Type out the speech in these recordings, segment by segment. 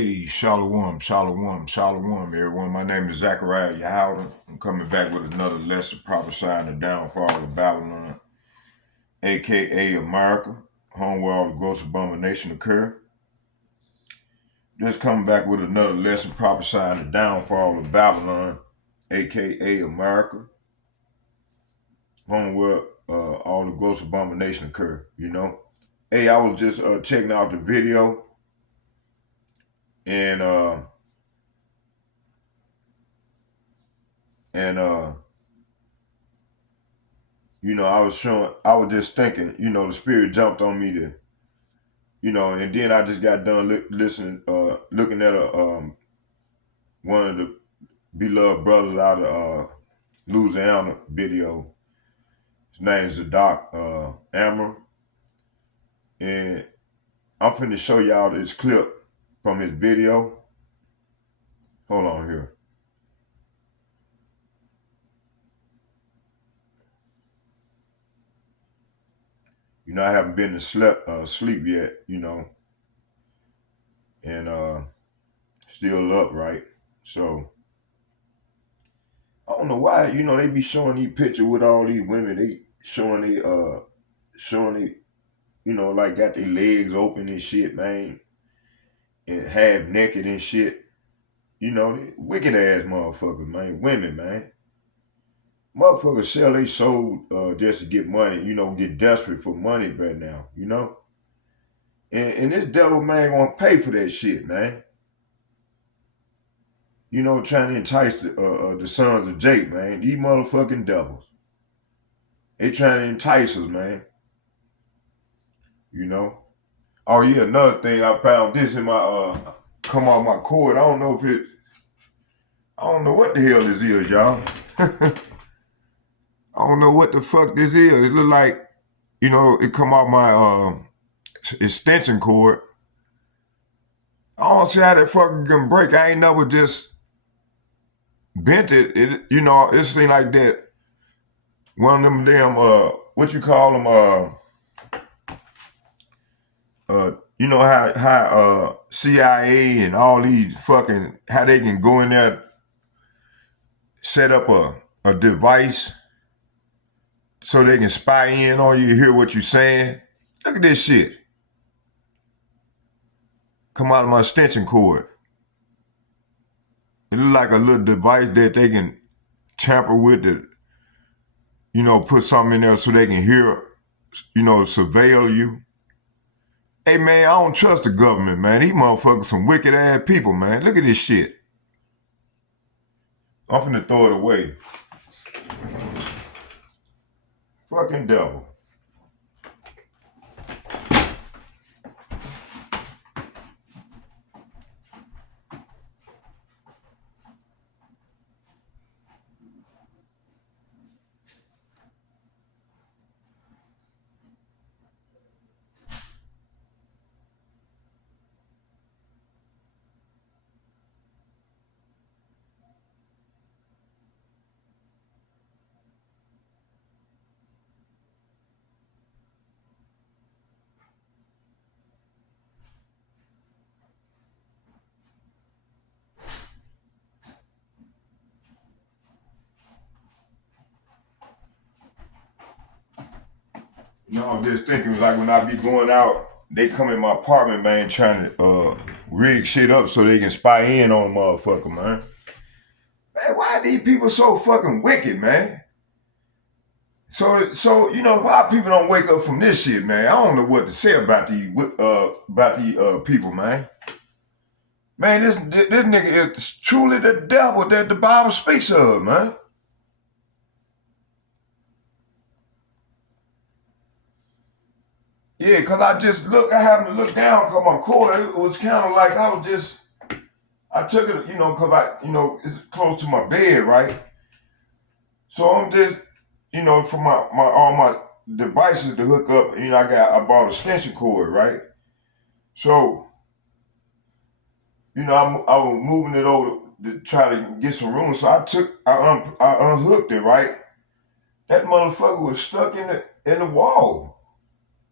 Hey, Shalom, Shalom, Shalom, everyone. My name is Zachariah Yahouda. I'm coming back with another lesson prophesying the downfall of Babylon, aka America, home where all the gross abomination occur. Just coming back with another lesson prophesying the downfall of Babylon, aka America, home where all the gross abomination occur, Hey, I was just checking out the video and I was just thinking, the spirit jumped on me to, and then I just got done listening, looking at one of the beloved brothers out of Louisiana video. His name is Doc Ammer, and I'm finna show y'all this clip from his video. Hold on here. I haven't been to sleep yet, and still up, right? So I don't know why, they be showing these pictures with all these women. They showing they, like got their legs open and shit, man, and half naked and shit. They wicked ass motherfuckers, man. Women, man. Motherfuckers sell their soul just to get money, get desperate for money right now, And this devil man gonna pay for that shit, man. Trying to entice the sons of Jake, man. These motherfucking devils. They trying to entice us, man. Oh yeah, another thing, I found this in my come off my cord. I don't know what the hell this is, y'all. I don't know what the fuck this is. It look like, it come off my extension cord. I don't see how that fucking can break. I ain't never just bent it. It seemed like that. One of them damn what you call them how CIA and all these fucking, how they can go in there, set up a device so they can spy in on you, hear what you're saying. Look at this shit. Come out of my extension cord. It look like a little device that they can tamper with to, put something in there so they can hear, surveil you. Hey, man, I don't trust the government, man. These motherfuckers some wicked ass people, man. Look at this shit. I'm finna throw it away. Fucking devil. I'm just thinking, like, when I be going out, they come in my apartment, man, trying to rig shit up so they can spy in on a motherfucker, man. Man, why are these people so fucking wicked, man? So why people don't wake up from this shit, man? I don't know what to say about these people, man. Man, this nigga is truly the devil that the Bible speaks of, man. Yeah, cause I happened to look down cause my cord, it was kind of like I took it, cause it's close to my bed, right? So I'm just, for my all my devices to hook up, I bought a extension cord, right? So, I was moving it over to try to get some room. So I unhooked it, right? That motherfucker was stuck in the wall.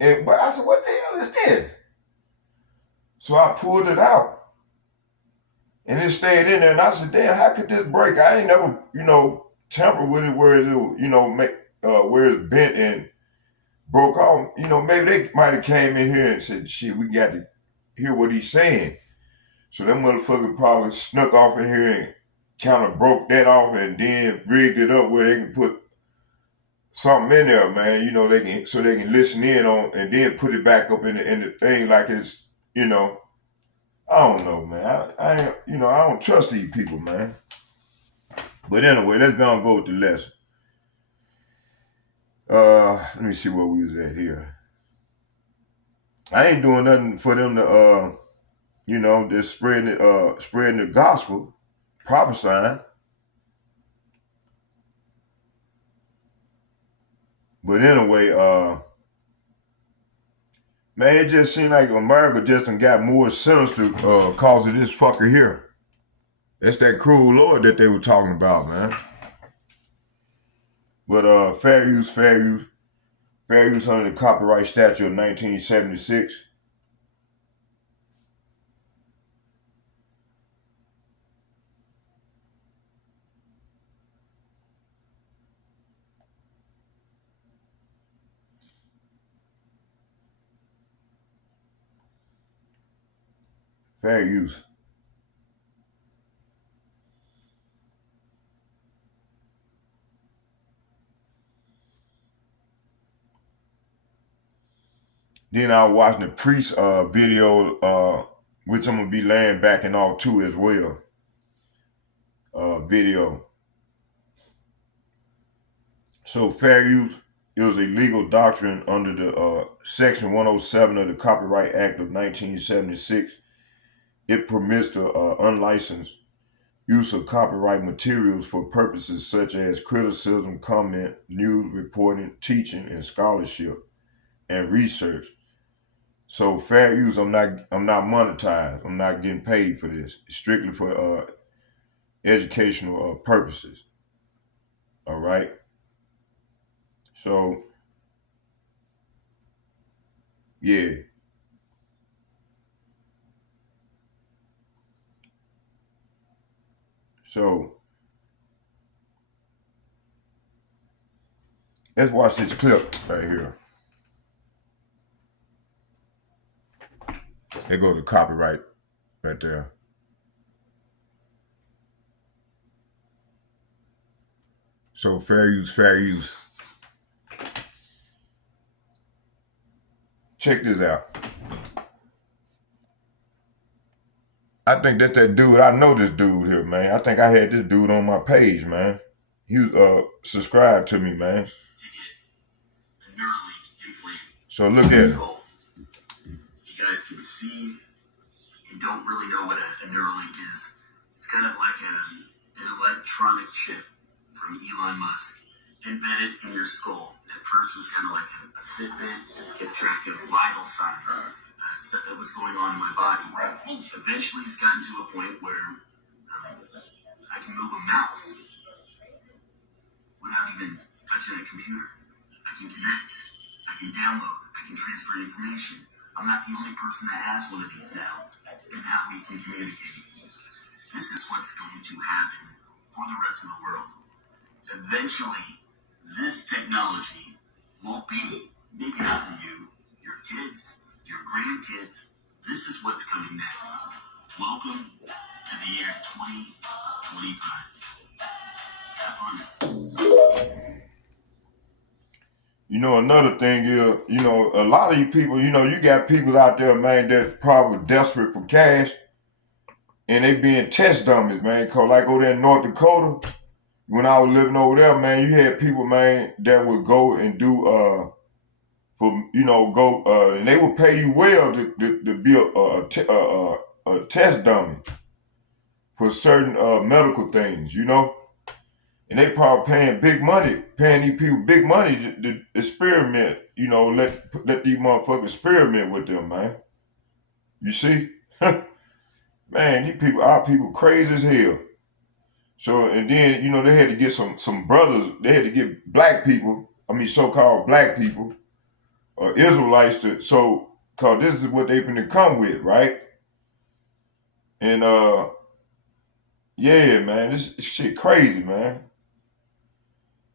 But I said, what the hell is this? So I pulled it out. And it stayed in there. And I said, damn, how could this break? I ain't never, tampered with it where it, where it's bent and broke off. Maybe they might have came in here and said, shit, we got to hear what he's saying. So that motherfucker probably snuck off in here and kind of broke that off and then rigged it up where they can put something in there, man. They can listen in on and then put it back up in the thing like it's, I don't know, man. I don't trust these people, man. But anyway, let's go with the lesson. Let me see where we was at here. I ain't doing nothing for them to just spreading the gospel, prophesying. But anyway, man, it just seemed like America just done got more sinister cause of this fucker here. That's that cruel Lord that they were talking about, man. But fair use under the copyright statute of 1976. Fair use. Then I was watching the priest video, which I'm gonna be laying back and all too as well. Video. So fair use is a legal doctrine under the Section 107 of the Copyright Act of 1976. It permits the unlicensed use of copyright materials for purposes such as criticism, comment, news reporting, teaching, and scholarship and research. So fair use, I'm not monetized. I'm not getting paid for this. It's strictly for educational purposes. All right. So yeah. So let's watch this clip right here. There goes the copyright right there. So fair use. Check this out. I think that's that dude. I know this dude here, man. I think I had this dude on my page, man. He subscribed to me, man. So look at it. You guys can see and don't really know what a Neuralink is. It's kind of like an electronic chip from Elon Musk embedded in your skull. At first it was kind of like a Fitbit, kept track of vital signs, stuff that was going on in my body. Eventually it's gotten to a point where I can move a mouse without even touching a computer. I can connect, I can download, I can transfer information. I'm not the only person that has one of these now, and how we can communicate. This is what's going to happen for the rest of the world. Eventually, this technology will be, maybe not you, your kids, your grandkids. This is what's coming next. Welcome to the year 2025. Have fun. Another thing is, a lot of you people, you got people out there, man, that's probably desperate for cash, and they being test dummies, man. Cause like over there in North Dakota, when I was living over there, man, you had people, man, that would go and do, and they would pay you well to be a test dummy for certain medical things, And they probably paying these people big money to experiment, let these motherfuckers experiment with them, man. You see? Man, our people crazy as hell. So, and then, they had to get some brothers, they had to get black people, so-called black people, Israelites cause this is what they finna come with, right? And Yeah, man, this shit crazy, man.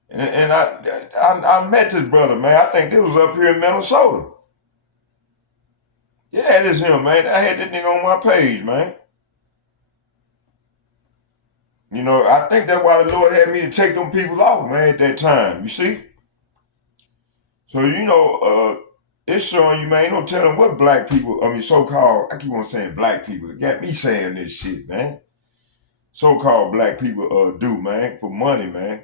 And I met this brother, man. I think this was up here in Minnesota. Yeah, this him, man. I had this nigga on my page, man. You know, I think that's why the Lord had me to take them people off, man, at that time. You see? So, you know, it's showing you, man, ain't no telling what black people, so-called, I keep on saying black people. It got me saying this shit, man. So-called black people do, man, for money, man.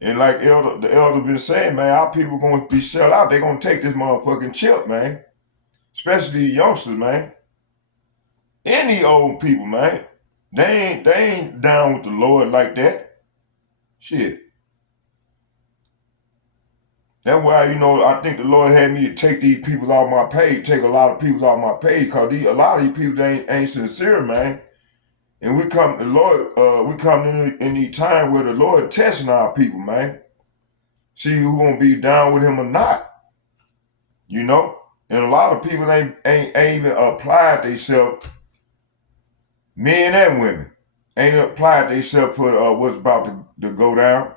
And like the elder been saying, man, our people gonna be sell out. They gonna take this motherfucking chip, man. Especially the youngsters, man. Any old people, man. They ain't down with the Lord like that. Shit. That's why, you know, I think the Lord had me to take these people off my page, take a lot of people off my page, cause a lot of these people ain't sincere, man. And we come, the Lord, we come in the time where the Lord testing our people, man. See who gonna be down with him or not, you know. And a lot of people ain't even applied themselves, men and women, ain't applied themselves for what's about to go down.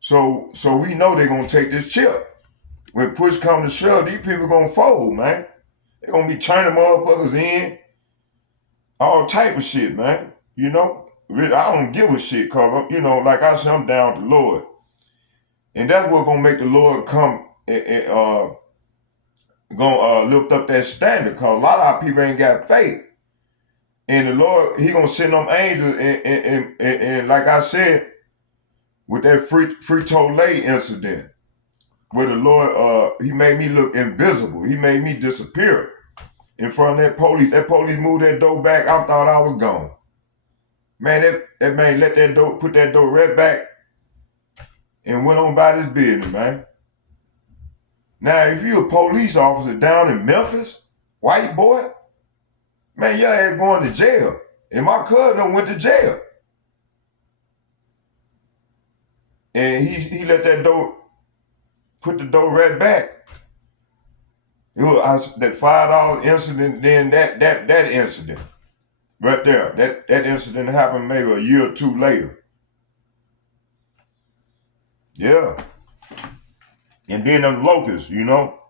So we know they're gonna take this chip. When push come to shove, these people gonna fold, man. They gonna be turning motherfuckers in, all type of shit, man. You know, really, I don't give a shit, cause you know, like I said, I'm down with the Lord, and that's what gonna make the Lord come and gonna lift up that standard. Cause a lot of our people ain't got faith, and the Lord, He gonna send them angels, and like I said, with that Frito-Lay incident, where the Lord, He made me look invisible. He made me disappear in front of that police. That police moved that door back. I thought I was gone. Man, that man let that door, put that door right back and went on by his business, man. Now, if you a police officer down in Memphis, white boy, man, your ass going to jail. And my cousin went to jail. And he let that door, put the door right back. It was that $5 incident, then that incident. Right there. That incident happened maybe a year or two later. Yeah. And then them locusts, you know.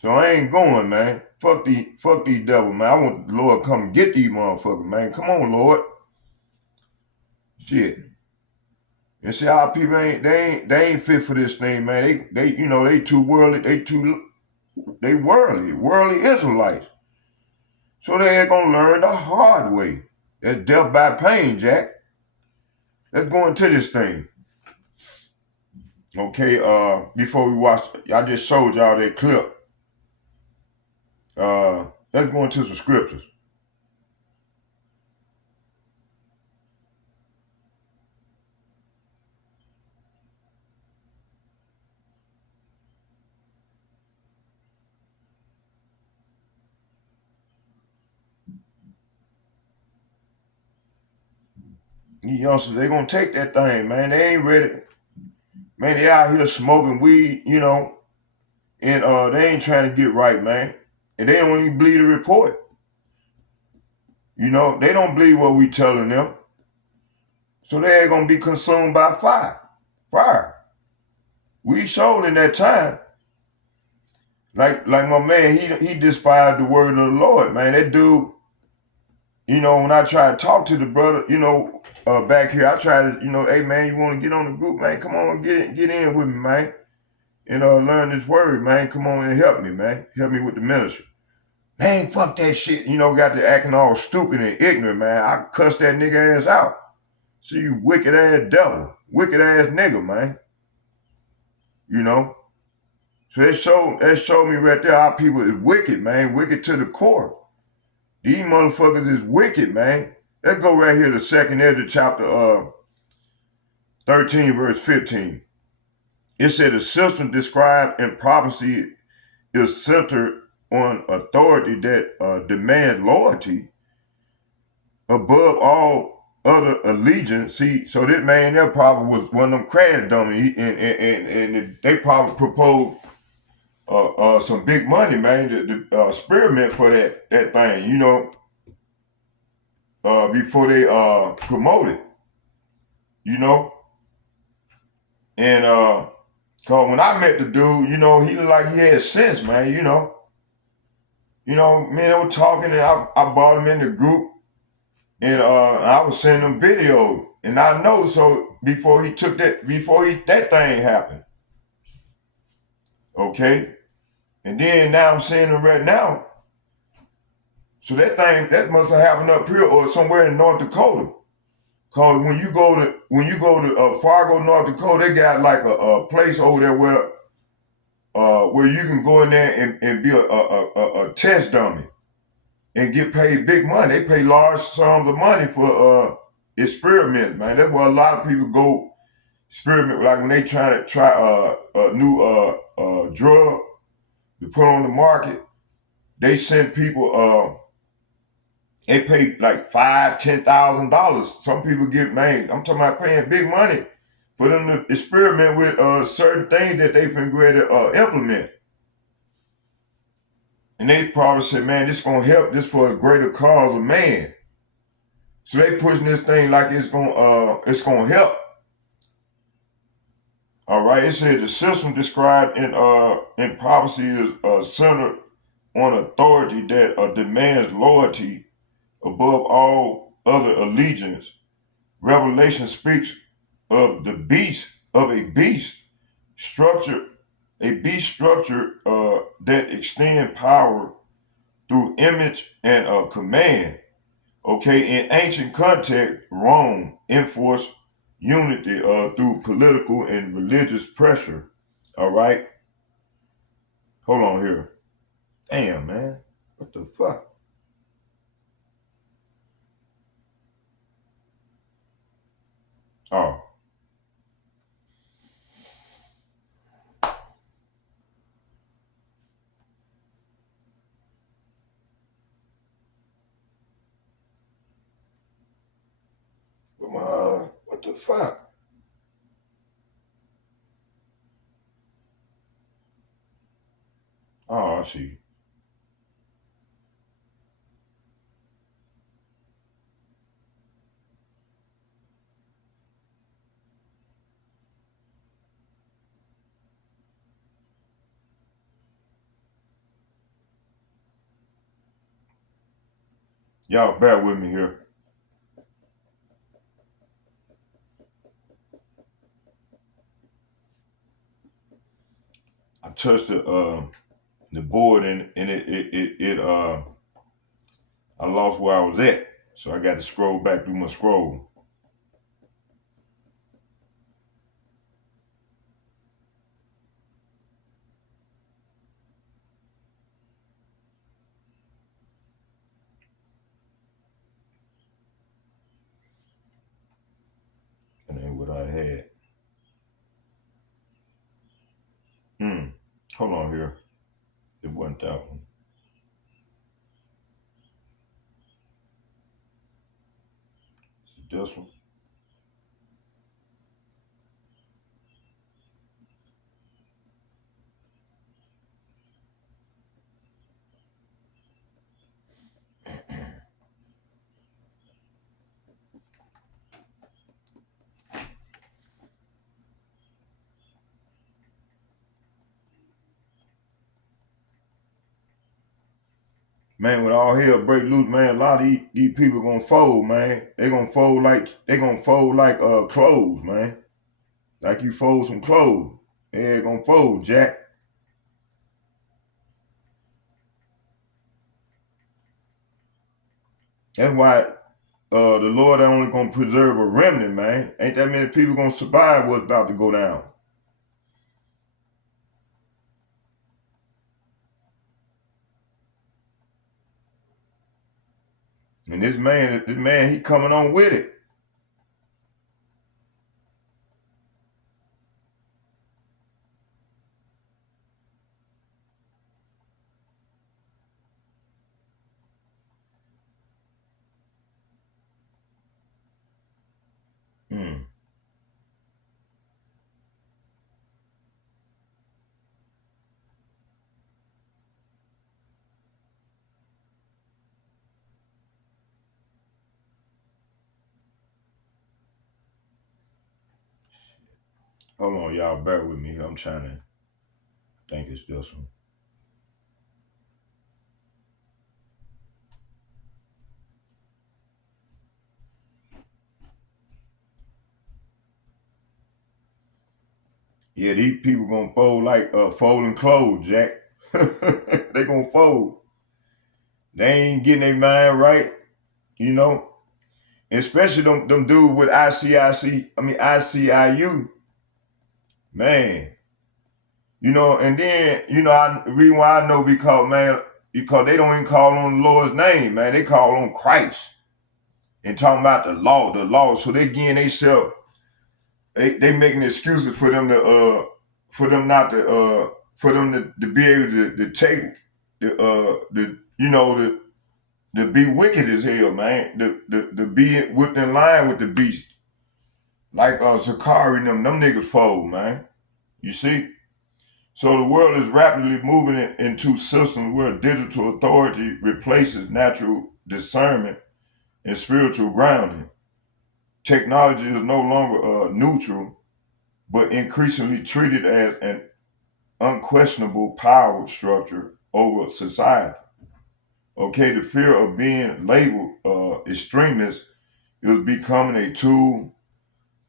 So I ain't going, man. Fuck these devils, man. I want the Lord to come and get these motherfuckers, man. Come on, Lord. Shit. And see, our people ain't fit for this thing, man. They you know, they too worldly, they worldly Israelites. So they ain't gonna learn the hard way. That's death by pain, Jack. Let's go into this thing. Okay, before we watch, I just showed y'all that clip. Let's go into some scriptures. These youngsters, they gonna take that thing, man. They ain't ready. Man, they out here smoking weed, you know, and they ain't trying to get right, man. And they don't even believe the report. You know, they don't believe what we telling them. So they ain't gonna be consumed by fire. Fire. We showed in that time. Like my man, he despised the word of the Lord, man. That dude, you know, when I try to talk to the brother, you know, back here, I try to, you know, hey man, you want to get on the group, man? Come on, get in with me, man. And learn this word, man. Come on and help me, man. Help me with the ministry. Man, fuck that shit. You know, got to acting all stupid and ignorant, man. I cuss that nigga ass out. See you wicked ass devil. Wicked ass nigga, man. You know? So that showed me right there how people is wicked, man. Wicked to the core. These motherfuckers is wicked, man. Let's go right here to 2nd Ezra chapter 13, verse 15. It said the system described in prophecy is centered on authority that demands loyalty above all other allegiance. See, so this man there probably was one of them crash dummies, and they probably proposed some big money, man, the experiment for that thing, you know. before they promote it, you know. And cause when I met the dude, he looked like he had sense, man. Man, they were talking, and I brought him in the group, and I was sending him videos, and I know so before that thing happened, okay. And then now I'm seeing him right now. So that must have happened up here or somewhere in North Dakota. Cause when you go to Fargo, North Dakota, they got like a place over there where you can go in there and be a test dummy and get paid big money. They pay large sums of money for experiments, man. That's where a lot of people go experiment. Like when they try a new drug to put on the market, they send people. They pay like $5,000-$10,000. Some people get, man, I'm talking about paying big money for them to experiment with certain things that they been ready to implement. And they probably said, man, this gonna help this for a greater cause of man. So they pushing this thing like it's gonna help. All right. It said the system described in prophecy is centered on authority that demands loyalty above all other allegiance. Revelation speaks of a beast structure, that extend power through image and command. Okay, in ancient context, Rome enforced unity through political and religious pressure. All right, hold on here. Damn, man, what the fuck? Oh, what the fuck? Oh, I see. Y'all bear with me here. I touched the board and I lost where I was at. So I got to scroll back through my scroll. And then what I had. Hold on here. It wasn't that one. Is it this one? Man, when all hell break loose, man, a lot of these people gonna fold, man. They gonna fold like clothes, man. Like you fold some clothes. They gonna fold, Jack. That's why the Lord only gonna preserve a remnant, man. Ain't that many people gonna survive what's about to go down. And this man, he coming on with it. Hmm. Hold on, y'all. Bear with me. I'm trying to think it's this one. Yeah, these people gonna fold like folding clothes, Jack. They gonna fold. They ain't getting their mind right, you know. Especially them dudes with ICIU, man. You know, and then, the reason why I know because they don't even call on the Lord's name, man. They call on Christ and talking about the law. So they getting themselves, they making excuses for them to for them not to for them to be able to take the be wicked as hell, man. The be within line with the beast. Like Zakari and them niggas fold, man. You see? So the world is rapidly moving into systems where digital authority replaces natural discernment and spiritual grounding. Technology is no longer neutral, but increasingly treated as an unquestionable power structure over society. Okay, the fear of being labeled extremist is becoming a tool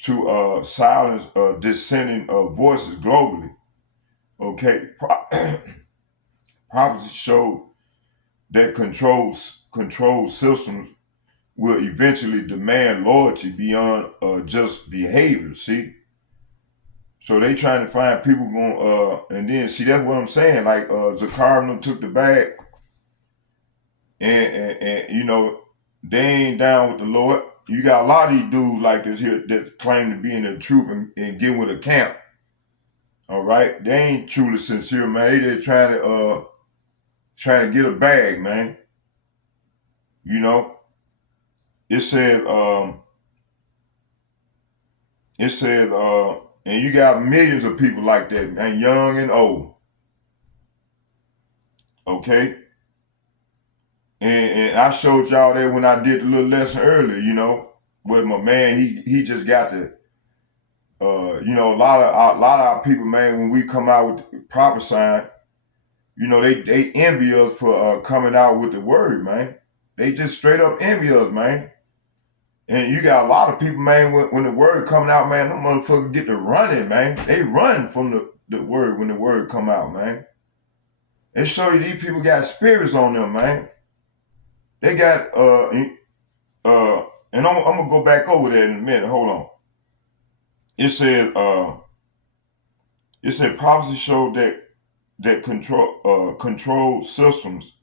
to silence dissenting voices globally. Okay, prophecy showed that control systems will eventually demand loyalty beyond just behavior. See, so they trying to find people going and then see that's what I'm saying. Like Zakaria took the bag, and they ain't down with the Lord. You got a lot of these dudes like this here that claim to be in the truth and get with a camp. All right, they ain't truly sincere, man. They just trying to get a bag, man. You know, it says and you got millions of people like that, man, young and old. Okay, and I showed y'all that when I did the little lesson earlier, with my man, he just got to, a lot of our people, man, when we come out with the proper sign, they envy us for coming out with the word, man. They just straight up envy us, man. And you got a lot of people, man, when the word coming out, man, them motherfuckers get to running, man. They run from the word when the word come out, man. It show you these people got spirits on them, man. They got and I'm gonna go back over there in a minute. Hold on. It said prophecy showed that control systems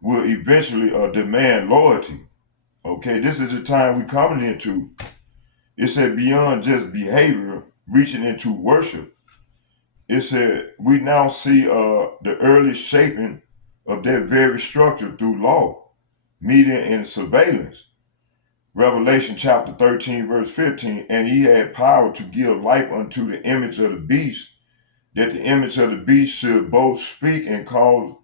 will eventually demand loyalty. Okay, this is the time we coming into. It said beyond just behavior, reaching into worship. It said we now see the early shaping of that very structure through law, media, and surveillance. Revelation chapter 13, verse 15, and he had power to give life unto the image of the beast, that the image of the beast should both speak and cause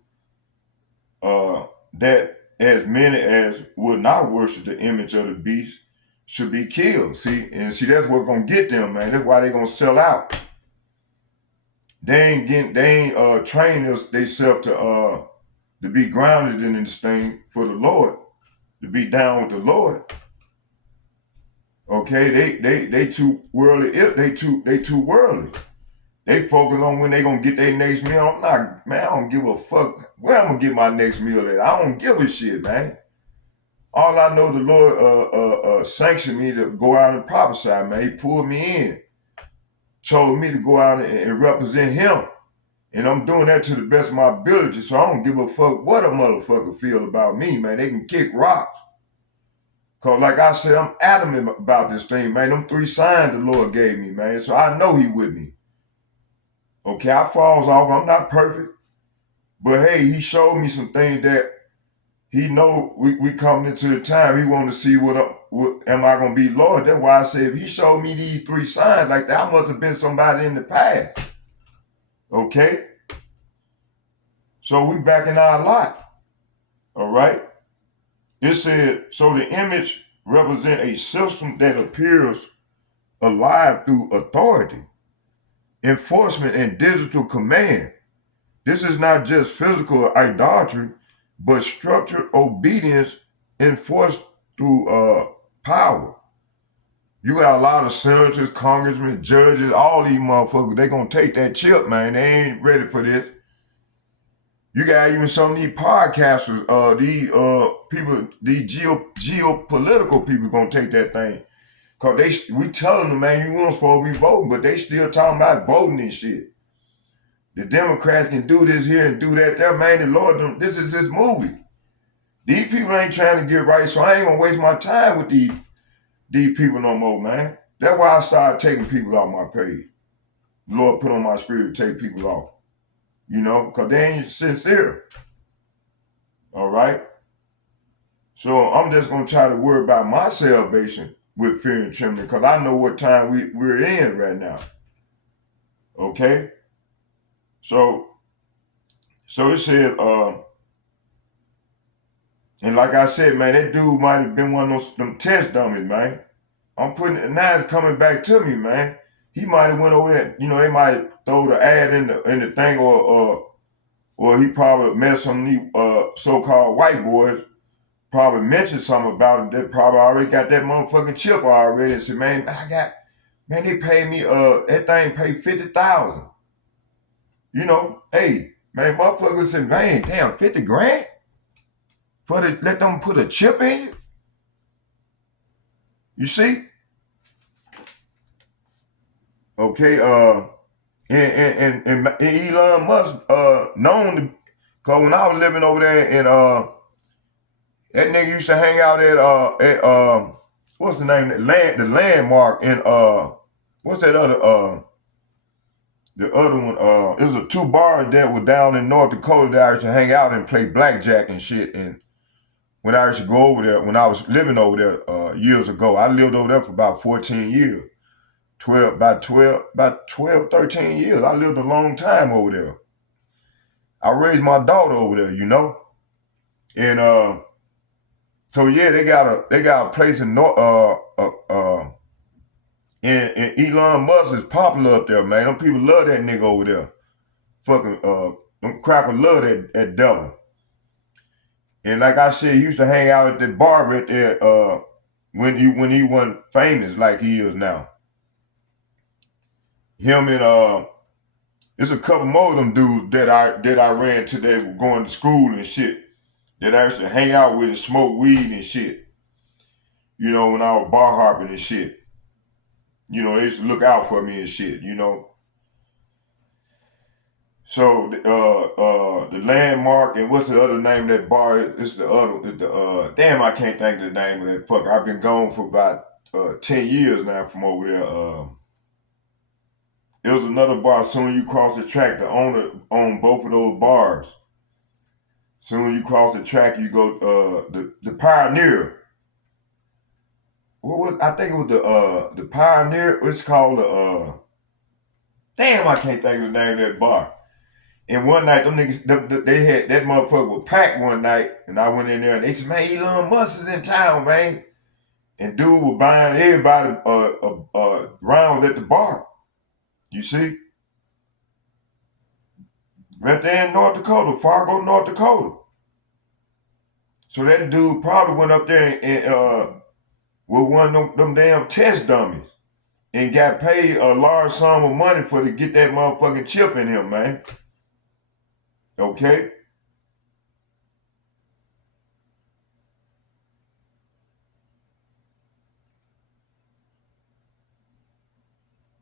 that as many as would not worship the image of the beast should be killed. See, that's what's gonna get them, man. That's why they gonna sell out. They ain't training us themselves to be grounded in this thing for the Lord, to be down with the Lord. Okay, they too worldly. They too worldly. They focus on when they gonna get their next meal. I'm not, man. I don't give a fuck where I'm gonna get my next meal at. I don't give a shit, man. All I know, the Lord sanctioned me to go out and prophesy, man. He pulled me in, told me to go out and represent Him, and I'm doing that to the best of my ability. So I don't give a fuck what a motherfucker feel about me, man. They can kick rocks. Cause like I said, I'm adamant about this thing, man. Them 3 signs the Lord gave me, man. So I know He with me. Okay, I falls off. I'm not perfect. But hey, He showed me some things that He know we coming into the time. He want to see what am I gonna be Lord. That's why I say if He showed me these 3 signs like that, I must have been somebody in the past. Okay? So we back in our lot. All right? It said, so the image represent a system that appears alive through authority. enforcement and digital command. This is not just physical idolatry, but structured obedience enforced through power. You got a lot of senators, congressmen, judges, all these motherfuckers, they gonna take that chip, man. They ain't ready for this. You got even some of these podcasters, these people, these geopolitical people gonna take that thing. Cause we telling them, man, you weren't supposed to be voting, but they still talking about voting and shit. The Democrats can do this here and do that there, man. The Lord, this is his movie. These people ain't trying to get right, so I ain't gonna waste my time with these people no more, man. That's why I started taking people off my page. The Lord put on my spirit to take people off. You know, because they ain't sincere. All right? So I'm just going to try to worry about my salvation with fear and trembling because I know what time we're in right now. Okay? So it said, and like I said, man, that dude might have been one of them test dummies, man. I'm putting it, now it's coming back to me, man. He might have went over there, you know, they might throw the ad in the thing or he probably met some of these so-called white boys, probably mentioned something about it that probably already got that motherfucking chip already and said, man, they paid me, that thing paid $50,000. You know, hey, man, motherfuckers said, man, damn, 50 grand? Let them put a chip in you? You see? Okay, and Elon Musk, known to, cause when I was living over there in, that nigga used to hang out at what's the name? The Landmark in what's that other the other one? It was a 2 bars that was down in North Dakota that I used to hang out and play blackjack and shit. And when I used to go over there, when I was living over there years ago, I lived over there for about 14 years. 12, 13 years. I lived a long time over there. I raised my daughter over there, you know? And so yeah, they got a place in and Elon Musk is popular up there, man. Them people love that nigga over there. Fucking them crackers love that devil. And like I said, he used to hang out at the bar right there when he wasn't famous like he is now. Him and there's a couple more of them dudes that I ran to that were going to school and shit. That I used to hang out with and smoke weed and shit. You know, when I was bar hopping and shit. You know, they used to look out for me and shit, you know. So the Landmark and what's the other name of that bar? It's damn, I can't think of the name of that fucker. I've been gone for about 10 years now from over there. It was another bar. Soon you cross the track, the owner owned both of those bars. Soon you cross the track, you go the Pioneer. I think it was the Pioneer. It's called damn, I can't think of the name of that bar. And one night, them niggas, they had that motherfucker was packed one night, and I went in there and they said, man, Elon Musk is in town, man. And dude was buying everybody rounds at the bar. You see? Right there in North Dakota, Fargo, North Dakota. So that dude probably went up there and with one of them damn test dummies and got paid a large sum of money to get that motherfucking chip in him, man. Okay?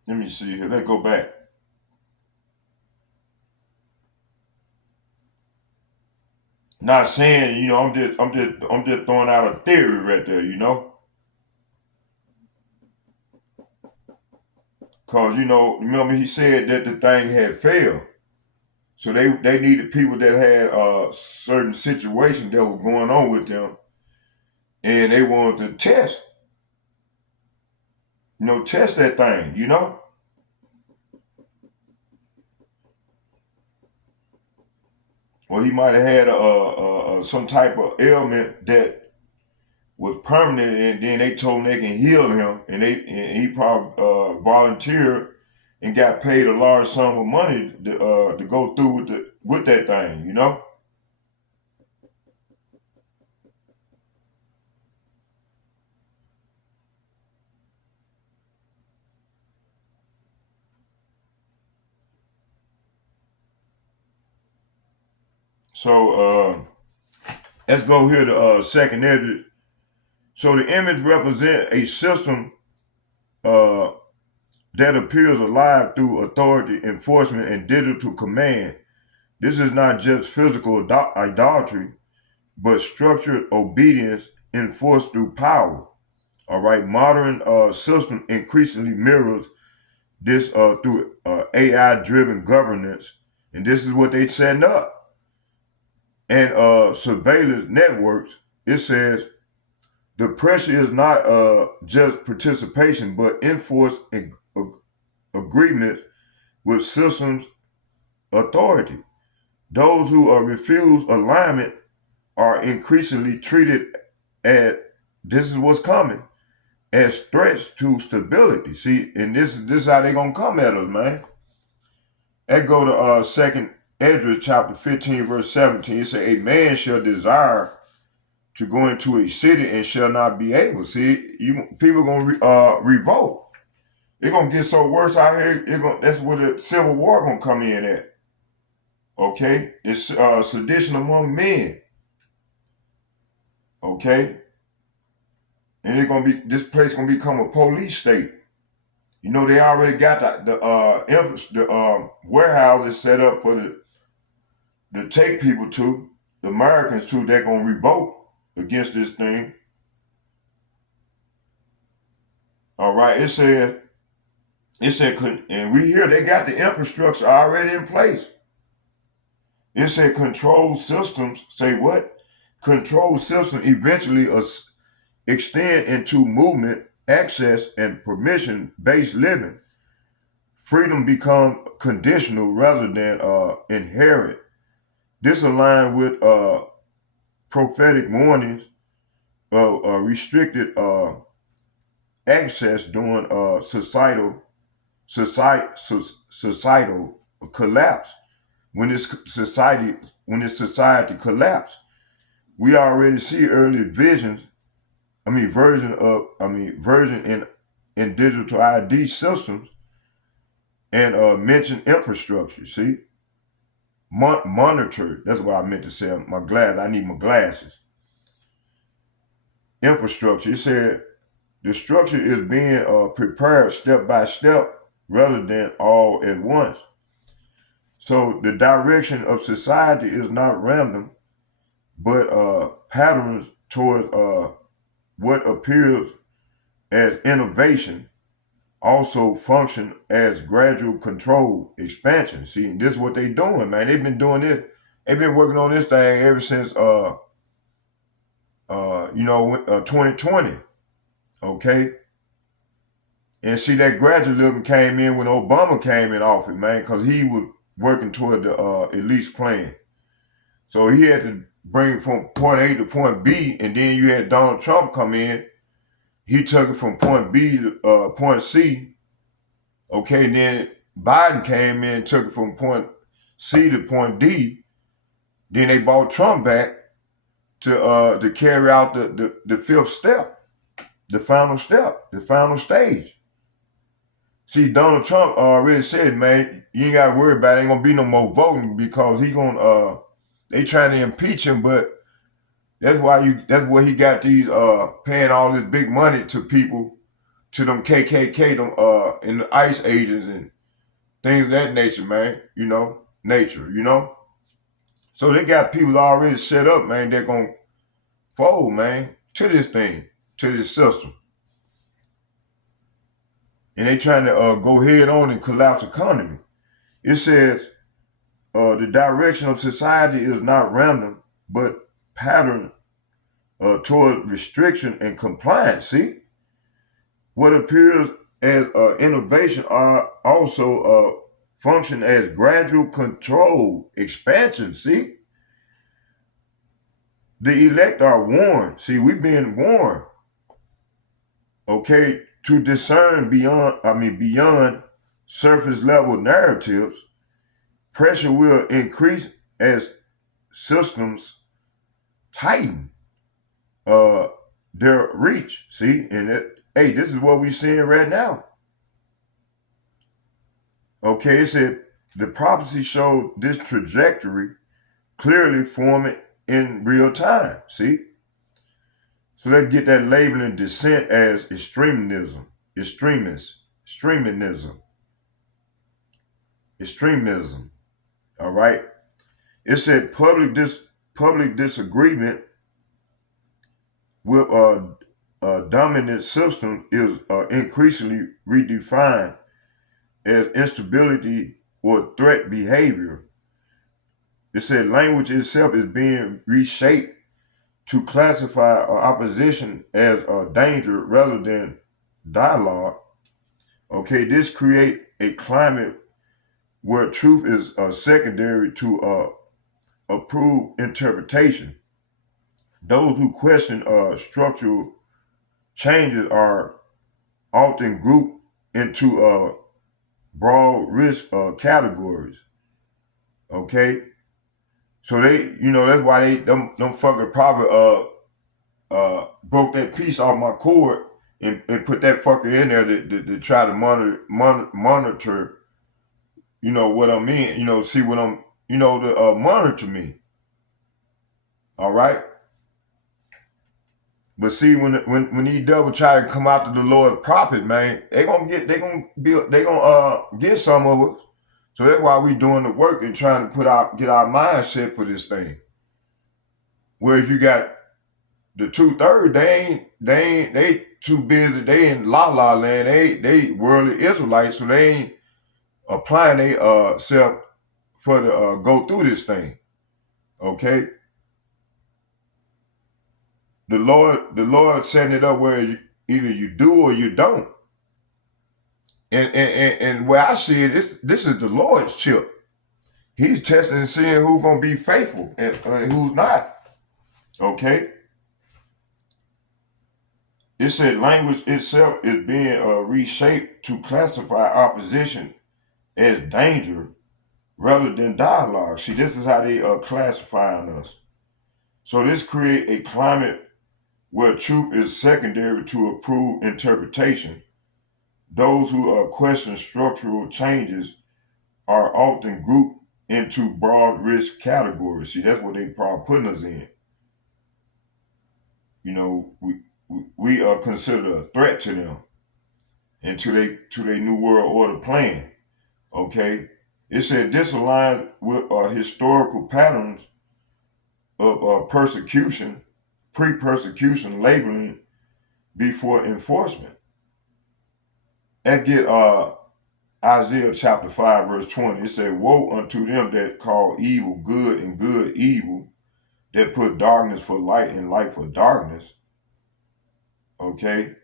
Let me see here. Let's go back. Not saying, you know, I'm just throwing out a theory right there, you know? Cause you know, remember he said that the thing had failed. So they needed people that had certain situations that were going on with them, and they wanted to test that thing, you know. Or he might have had some type of ailment that was permanent, and then they told him they can heal him, and he probably volunteered and got paid a large sum of money to go through with that thing, you know. So let's go here to second image. So the image represents a system uh, that appears alive through authority, enforcement, and digital command. This is not just physical idolatry, but structured obedience enforced through power. All right, modern system increasingly mirrors this through AI-driven governance, and this is what they setting up. And surveillance networks. It says the pressure is not just participation, but enforced agreement with systems authority. Those who refuse alignment are increasingly treated as this is what's coming as threats to stability. See, and this is how they gonna come at us, man. That go to second Esdras chapter 15, verse 17. It say, a man shall desire to go into a city and shall not be able. See, people gonna revolt. It's gonna get so worse out here. That's where the civil war gonna come in at. Okay, it's sedition among men. Okay, and this place gonna become a police state. You know, they already got the warehouses set up for to take people to the Americans to. They're gonna revolt against this thing. All right, it said, and we hear they got the infrastructure already in place. It said control systems. Say what? Control systems eventually extend into movement, access, and permission-based living. Freedom become conditional rather than inherent. This aligns with prophetic warnings of restricted access during societal collapse. When this society collapsed, we already see early version in digital ID systems and mention infrastructure. See, monitored. That's what I meant to say. I need my glasses. Infrastructure. It said the structure is being prepared step by step rather than all at once. So the direction of society is not random, but patterns towards what appears as innovation also function as gradual control expansion. See, and this is what they doing, man. They've been doing this. They've been working on this thing ever since 2020. Okay. And see, that gradualism came in when Obama came in office, man, because he was working toward the elite plan. So he had to bring it from point A to point B, and then you had Donald Trump come in. He took it from point B to point C. Okay, and then Biden came in, took it from point C to point D. Then they brought Trump back to carry out the fifth step, the final step, the final stage. See, Donald Trump already said, man, you ain't got to worry about it. Ain't gonna be no more voting because they trying to impeach him, but that's where he got these paying all this big money to people, to them KKK, them and the ICE agents and things of that nature, man. Nature. So they got people already set up, man. They're gonna fold, man, to this thing, to this system, and they trying to go head on and collapse economy. It says the direction of society is not random, but pattern toward restriction and compliance. See, what appears as innovation are also function as gradual control expansion. See, the elect are warned. See, we've been warned. Okay, to discern beyond surface level narratives, pressure will increase as systems tighten their reach. See, and hey, this is what we're seeing right now. Okay, it said the prophecy showed this trajectory clearly forming in real time. See? So let's get that labeling dissent as extremism, extremism. All right. It said public disagreement with a dominant system is increasingly redefined as instability or threat behavior. It said language itself is being reshaped to classify opposition as a danger rather than dialogue. Okay, this create a climate where truth is secondary to approved interpretation. Those who question structural changes are often grouped into broad risk categories. Okay, so that's why them fucking probably broke that piece off my cord and put that fucker in there to try to monitor, what I'm in, see what I'm, to monitor me. All right. But see, when these devils try to come after the Lord's prophet, man, they gonna get some of us. So that's why we doing the work and trying to get our mindset for this thing. Whereas you got the 2/3, they too busy. They in la la land. They worldly Israelites, so they ain't applying they self for to go through this thing. Okay. The Lord setting it up where either you do or you don't. And where I see it, this is the Lord's chip. He's testing and seeing who's gonna be faithful and who's not. Okay. It said language itself is being reshaped to classify opposition as danger rather than dialogue. See, this is how they are classifying us. So this create a climate where truth is secondary to approved interpretation. Those who question structural changes are often grouped into broad risk categories. See, that's what they probably putting us in. We are considered a threat to them and to their new world order plan. Okay, it said this aligns with historical patterns of persecution, pre-persecution labeling before enforcement. That get Isaiah chapter 5 verse 20. It said, "Woe unto them that call evil good and good evil, that put darkness for light and light for darkness." Okay,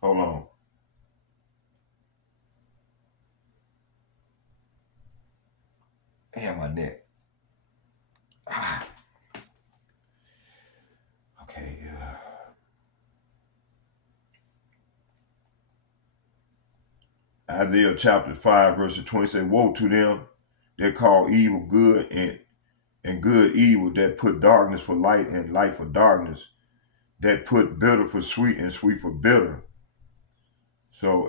hold on. Damn, my neck. Okay. Isaiah chapter 5 verse 20 said, "Woe to them that call evil good and good evil, that put darkness for light and light for darkness, that put bitter for sweet and sweet for bitter." So,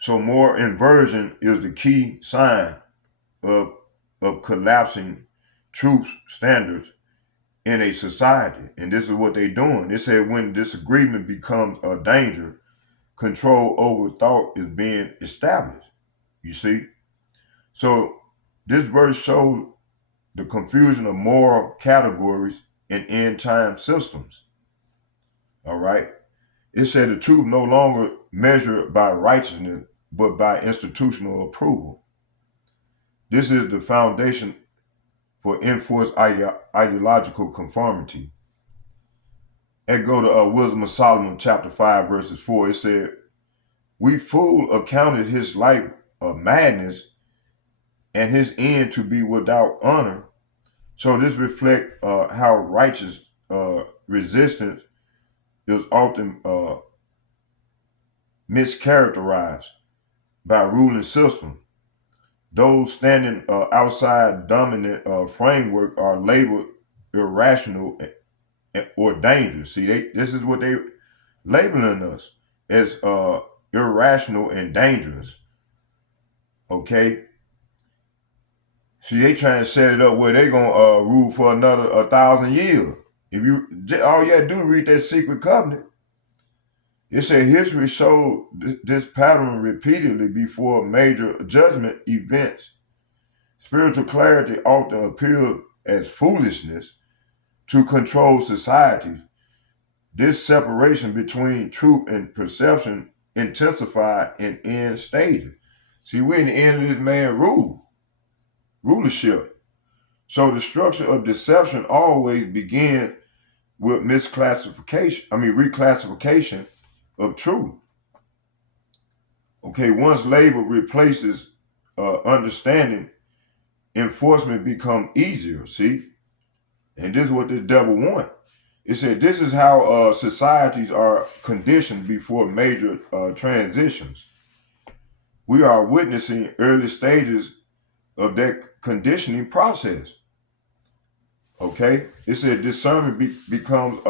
so more inversion is the key sign of collapsing truth standards in a society. And this is what they're doing. They said when disagreement becomes a danger, control over thought is being established. You see? So this verse shows the confusion of moral categories in end time systems. All right. It said the truth no longer measured by righteousness, but by institutional approval. This is the foundation for enforced ideological conformity. And go to Wisdom of Solomon chapter 5 verses 4. It said, "We fool accounted his life a madness and his end to be without honor." So this reflects how righteous resistance is often mischaracterized by ruling systems. Those standing outside dominant framework are labeled irrational or dangerous. See, this is what they labeling us as irrational and dangerous. Okay, see, they trying to set it up where they gonna rule for another 1,000 years. If you all you had to do is read that secret covenant. It said history showed this pattern repeatedly before major judgment events. Spiritual clarity often appears as foolishness to control societies. This separation between truth and perception intensified in end stages. See, we're in the end of this man's rulership. So the structure of deception always begins with reclassification of truth. Okay, once labor replaces understanding, enforcement become easier. See, and this is what the devil wants. It said this is how societies are conditioned before major transitions. We are witnessing early stages of that conditioning process. Okay, it said discernment becomes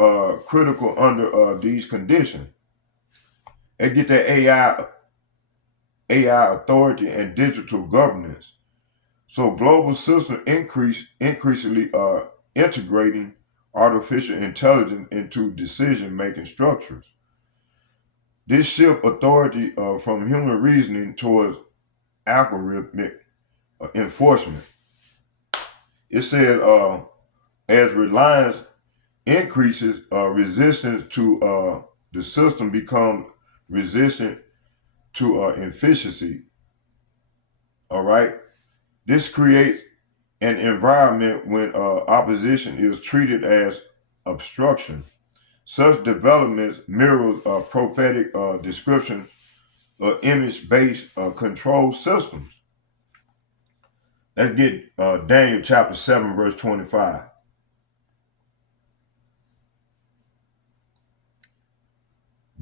critical under these conditions. They get that AI authority and digital governance. So global systems increasingly integrating artificial intelligence into decision-making structures. This shift authority from human reasoning towards algorithmic enforcement. It says as reliance increases, resistance to the system becomes resistant to efficiency. All right. This creates an environment when opposition is treated as obstruction. Such developments mirrors prophetic description of image-based control systems. Let's get Daniel chapter 7, verse 25.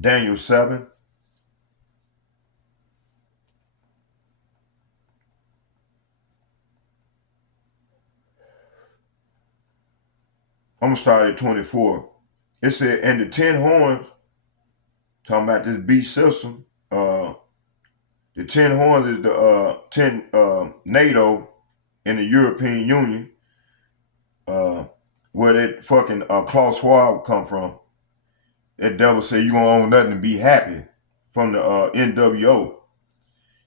Daniel 7. I'm going to start at 24. It said, and the 10 horns, talking about this beast system, the 10 horns is the 10 NATO in the European Union, where that fucking Klaus Schwab come from. That devil said you gonna own nothing and be happy from the NWO.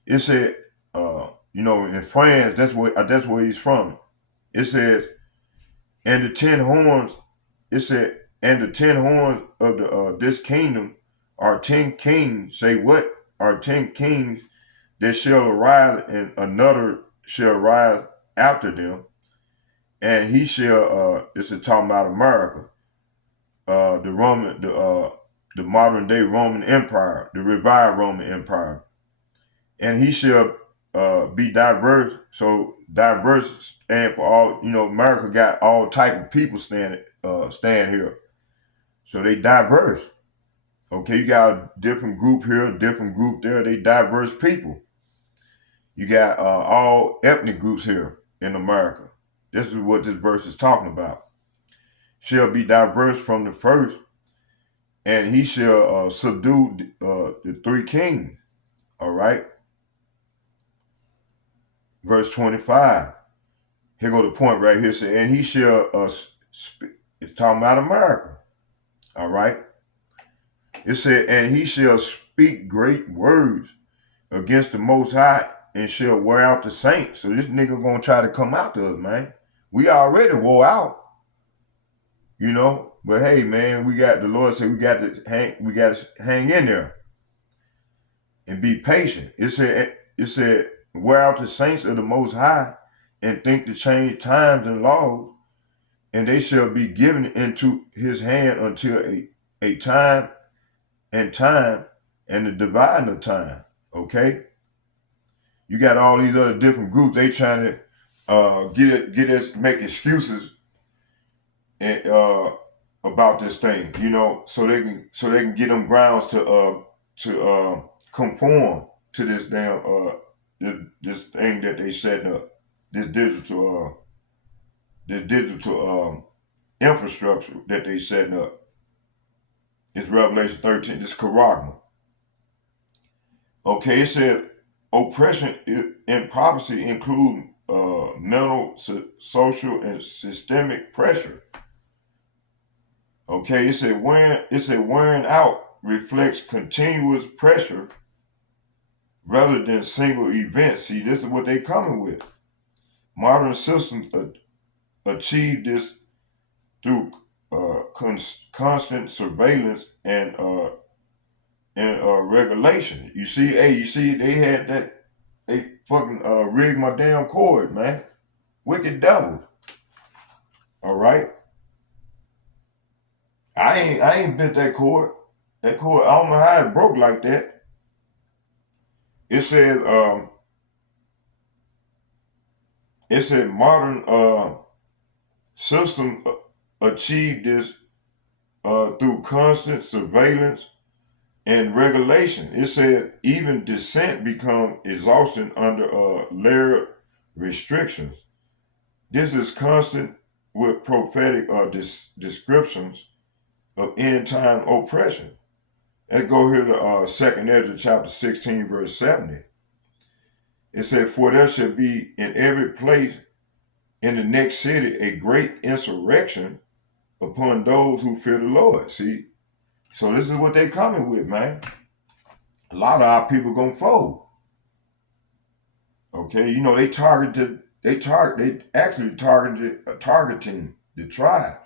It said, in France, that's where he's from. It says, and the 10 horns. It said, and the 10 horns of the this kingdom are 10 kings. Say what? Are 10 kings that shall arise, and another shall rise after them, and he shall. This is talking about America, the modern day Roman Empire, the revived Roman Empire, and he shall be diverse. So diverse stand for all. America got all type of people stand here, so they diverse. Okay, you got a different group here, a different group there. They diverse people. You got all ethnic groups here in America. This is what this verse is talking about. Shall be diverse from the first, and he shall subdue the 3 kings. All right. Verse 25. Here go the point right here. Say, and he shall it's talking about America. All right. It said, and he shall speak great words against the Most High, and shall wear out the saints. So this nigga gonna try to come out to us, man. We already wore out, But hey, man, the Lord said we got to hang in there and be patient. It said, wear out the saints of the Most High, and think to change times and laws, and they shall be given into his hand until a time and the dividing of time. Okay. You got all these other different groups. They trying to get us make excuses and about this thing, so they can get them grounds to conform to this damn this thing that they setting up, this digital infrastructure that they setting up. It's Revelation 13. This charagma. Okay, it said oppression and poverty include mental, social, and systemic pressure. Okay, it said wearing out reflects continuous pressure rather than single events. See, this is what they coming with. Modern systems achieve this through constant surveillance and regulation. You see, they had that. They fucking rigged my damn cord, man. Wicked devil. All right. I ain't bent that cord. That cord, I don't know how it broke like that. It said modern system achieve this through constant surveillance and regulation. It said even dissent become exhaustion under layered restrictions. This is constant with prophetic descriptions of end time oppression. Let's go here to 2nd Ezra chapter 16, verse 70. It said, for there shall be in every place in the next city a great insurrection upon those who fear the Lord. See? So this is what they coming with, man. A lot of our people gonna fold. Okay, they actually targeting the tribes.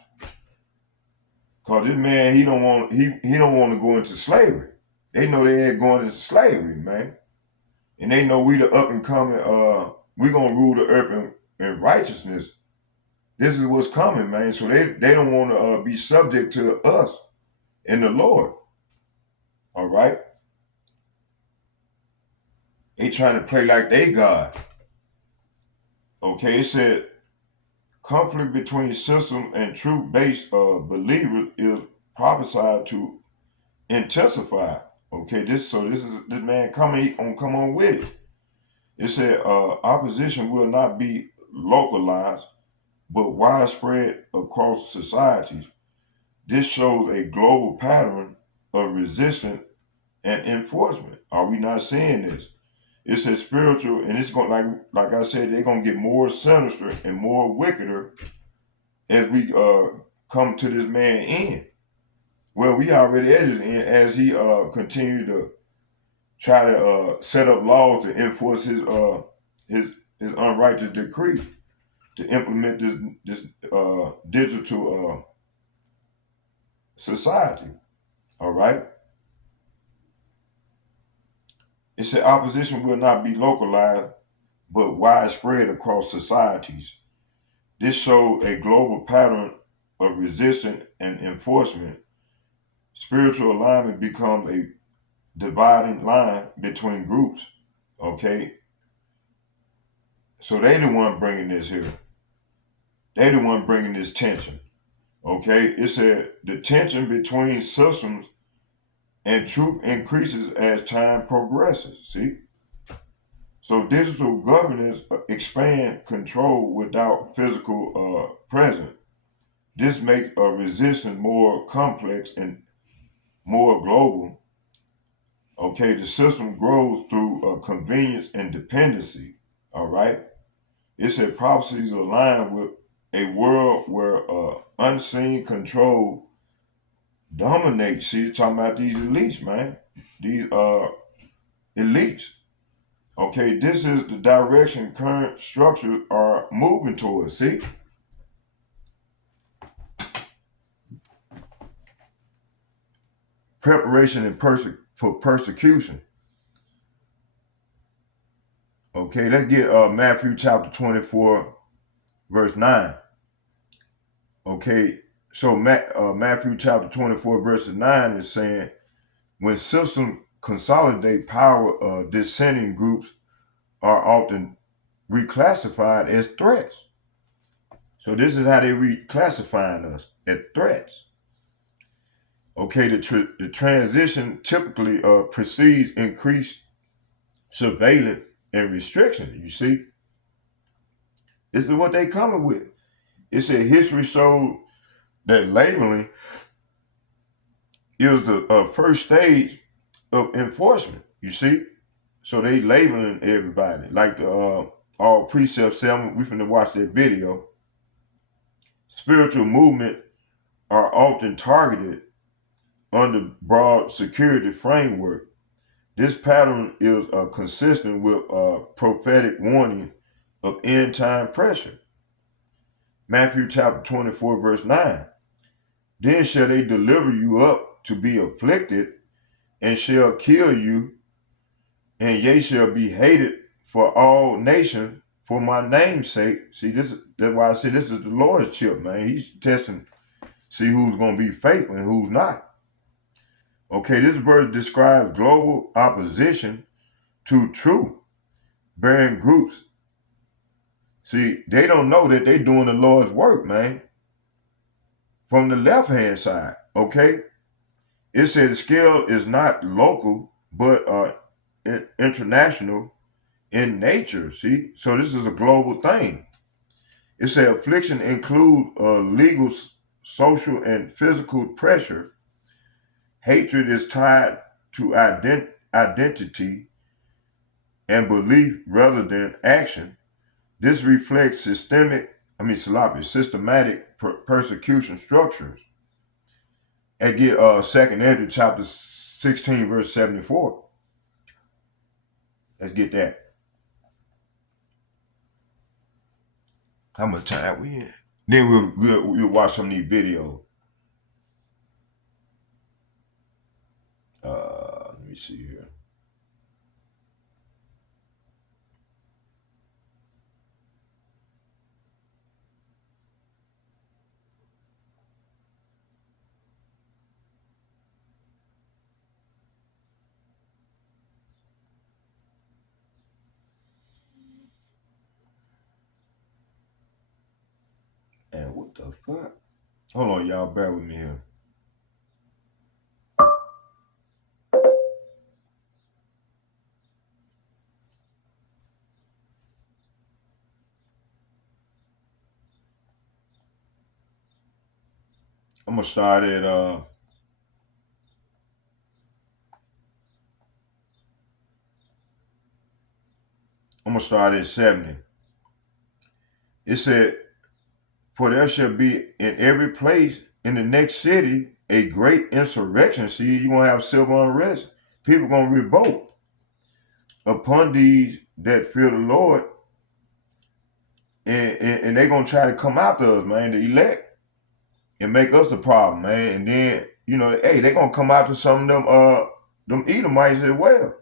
Cause this man, he don't want to go into slavery. They know they ain't going into slavery, man. And they know we the up and coming, we gonna rule the earth in righteousness. This is what's coming, man. So they don't want to be subject to us and the Lord. All right. They trying to play like they God. Okay, it said conflict between system and truth-based believers is prophesied to intensify. Okay, this man come on with it. It said opposition will not be localized, but widespread across societies. This shows a global pattern of resistance and enforcement. Are we not seeing this? It says spiritual, and it's going like I said, they're gonna get more sinister and more wickeder as we come to this man end. Well, we already at his end as he continue to try to set up laws to enforce his unrighteous decree to implement this digital society. All right. It said opposition will not be localized, but widespread across societies. This showed a global pattern of resistance and enforcement. Spiritual alignment becomes a dividing line between groups. Okay. So they the one bringing this here. They the one bringing this tension. Okay. It said the tension between systems and truth increases as time progresses. See? So digital governance expand control without physical presence. This makes a resistance more complex and more global. Okay, the system grows through convenience and dependency. All right. It said prophecies align with a world where unseen control dominates. See, you're talking about these elites, man. These elites. Okay, this is the direction current structures are moving towards. See? Preparation and for persecution. Okay, let's get Matthew chapter 24, verse 9. Okay, so Matthew chapter 24, verse 9 is saying, when systems consolidate power, dissenting groups are often reclassified as threats. So this is how they reclassifying us as threats. Okay, the transition typically precedes increased surveillance and restrictions. You see, this is what they coming with. It said history showed that labeling is the first stage of enforcement. You see, so they labeling everybody like the all precepts. Say, we finna watch that video. Spiritual movement are often targeted under broad security framework. This pattern is consistent with prophetic warning of end time pressure. Matthew chapter 24, verse 9. Then shall they deliver you up to be afflicted, and shall kill you, and ye shall be hated for all nations for my name's sake. See, that's why I say this is the Lord's chip, man. He's testing, see who's gonna be faithful and who's not. Okay, this verse describes global opposition to truth, bearing groups. See, they don't know that they're doing the Lord's work, man. From the left-hand side, okay? It said the scale is not local, but international in nature, see? So this is a global thing. It said affliction includes legal, social, and physical pressure. Hatred is tied to identity and belief rather than action. This reflects systematic persecution structures. And get 2nd Ezra chapter 16, verse 74. Let's get that. How much time we in? Then we'll watch some of these videos. Let me see here. And what the fuck? Hold on, y'all. Bear with me here. I'm gonna start at I'm gonna start at 70. It said, "For there shall be in every place in the next city a great insurrection." See, you're gonna have civil unrest. People gonna revolt upon these that fear the Lord, and they're gonna try to come after us, man, the elect, and make us a problem, man. And then, hey, they're gonna come after some of them Edomites as well.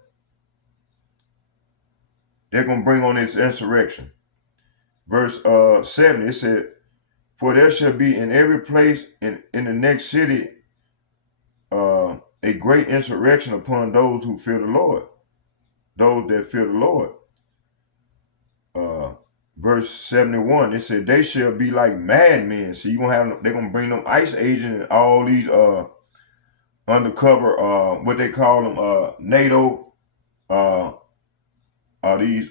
They're gonna bring on this insurrection. Verse 70, it said, "For there shall be in every place in the next city a great insurrection upon those who fear the Lord, those that fear the Lord." Verse 71, it said, "They shall be like madmen." So they're gonna bring them ICE agents and all these undercover what they call them NATO these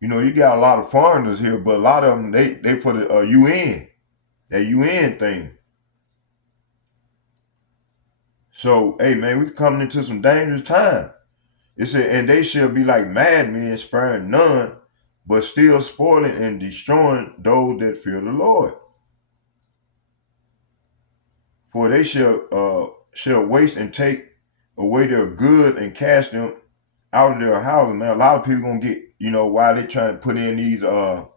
you got a lot of foreigners here, but a lot of them they for the UN, that UN thing. So, hey, man, we coming into some dangerous time. It said, "And they shall be like madmen, sparing none, but still spoiling and destroying those that fear the Lord. For they shall waste and take away their goods and cast them out of their houses." Man, a lot of people gonna get, while they trying to put in these matter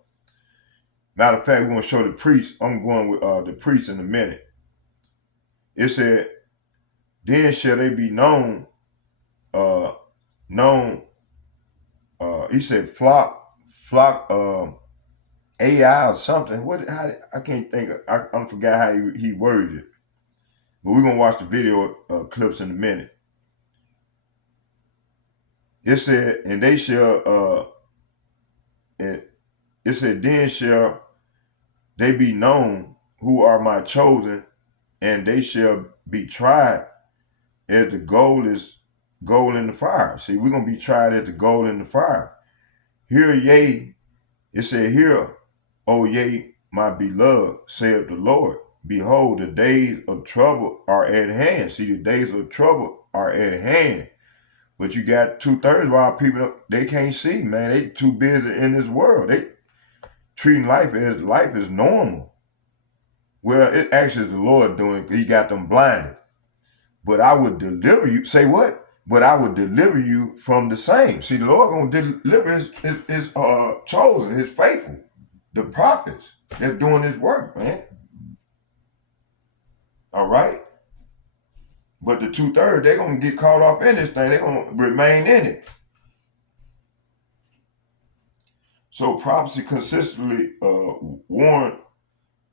of fact, we're gonna show the priests. I'm going with the priests in a minute. It said, "Then shall they be known, known." He said, flock, AI or something. I can't think. I forgot how he worded it. But we're gonna watch the video clips in a minute. It said, "And they shall," and it said, "Then shall they be known who are my chosen, and they shall be tried as the gold in the fire. See, we're gonna be tried as the gold in the fire. Hear ye, it said, hear, O ye, my beloved, saith the Lord. Behold, the days of trouble are at hand. See, the days of trouble are at hand. But you got 2/3 of our people, they can't see, man. They too busy in this world. They treating life as normal. Well, it actually is the Lord doing it. He got them blinded. But I would deliver you. Say what? But I would deliver you from the same. See, the Lord gonna deliver his chosen, his faithful, the prophets. They're doing his work, man. All right. But the 2/3, they're gonna get caught up in this thing. They're gonna remain in it. So prophecy consistently warned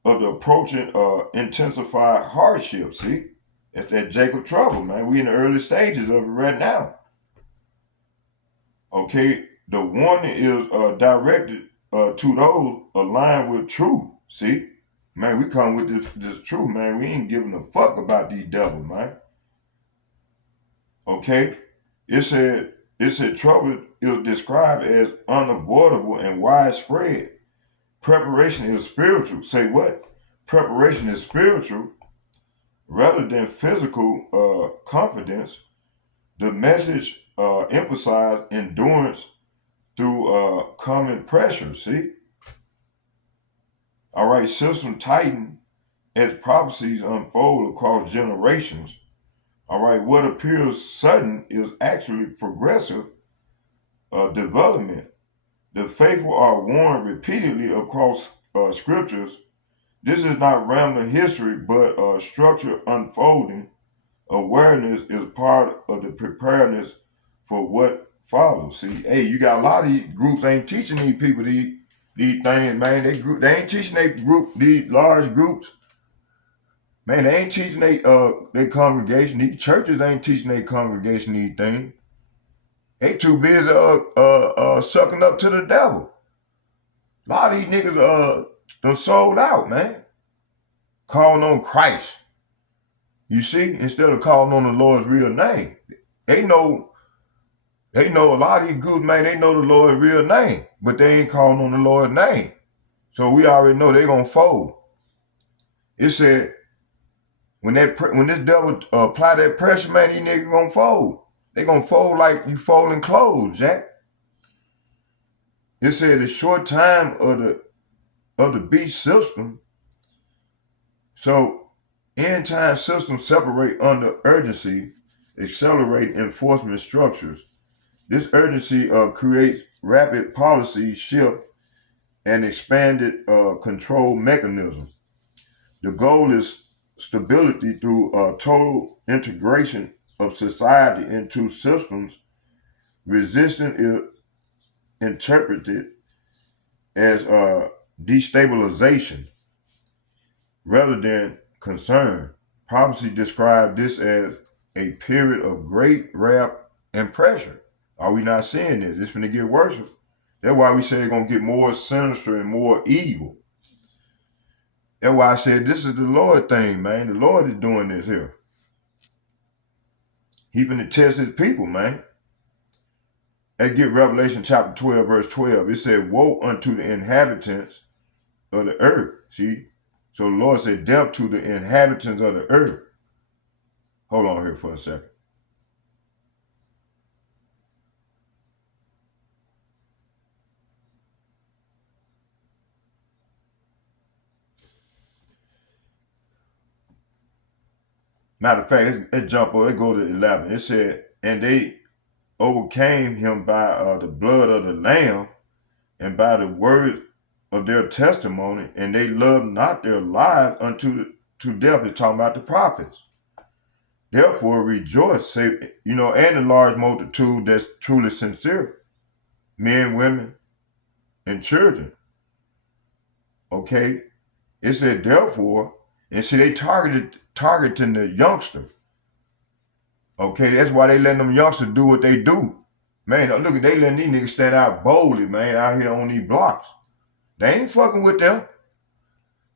of the approaching intensified hardship. See, it's that Jacob trouble, man. We in the early stages of it right now. Okay, the warning is directed to those aligned with truth. See, man, we come with this truth, man. We ain't giving a fuck about these devils, man. Okay, it said trouble is described as unavoidable and widespread. Preparation is spiritual. Say what? Preparation is spiritual rather than physical confidence. The message emphasized endurance through common pressure. See? All right, system tighten as prophecies unfold across generations. All right, what appears sudden is actually progressive development. The faithful are warned repeatedly across scriptures. This is not random history, but structured unfolding. Awareness is part of the preparedness for what follows. See, hey, you got a lot of these groups ain't teaching these people these things, man. They ain't teaching these large groups. Man, they ain't teaching their congregation. These churches ain't teaching their congregation these things. They too busy sucking up to the devil. A lot of these niggas done sold out, man. Calling on Christ. You see, instead of calling on the Lord's real name. They know a lot of these groups, man, they know the Lord's real name, but they ain't calling on the Lord's name. So we already know they're gonna fold. It said when this devil apply that pressure, man, these niggas gonna fold. They gonna fold like you folding clothes, Jack. It said the short time of the beast system. So end time systems separate under urgency, accelerate enforcement structures. This urgency creates rapid policy shift and expanded control mechanisms. The goal is stability through total integration of society into systems. Resistance is interpreted as destabilization rather than concern. Prophecy described this as a period of great wrath and pressure. Are we not seeing this? It's going to get worse. That's why we say it's going to get more sinister and more evil. That's why I said this is the Lord thing, man. The Lord is doing this here. He finna test his people, man. And get Revelation chapter 12, verse 12. It said, woe unto the inhabitants of the earth. See? So the Lord said, death to the inhabitants of the earth. Hold on here for a second. Matter of fact, it jump over, it go to 11. It said, and they overcame him by the blood of the Lamb and by the word of their testimony, and they loved not their lives unto death. It's talking about the prophets. Therefore rejoice, say, and the large multitude that's truly sincere, men, women, and children. Okay? It said therefore, and see they targeting the youngster. Okay, that's why they letting them youngsters do what they do. Man, look, they letting these niggas stand out boldly, man, out here on these blocks. They ain't fucking with them.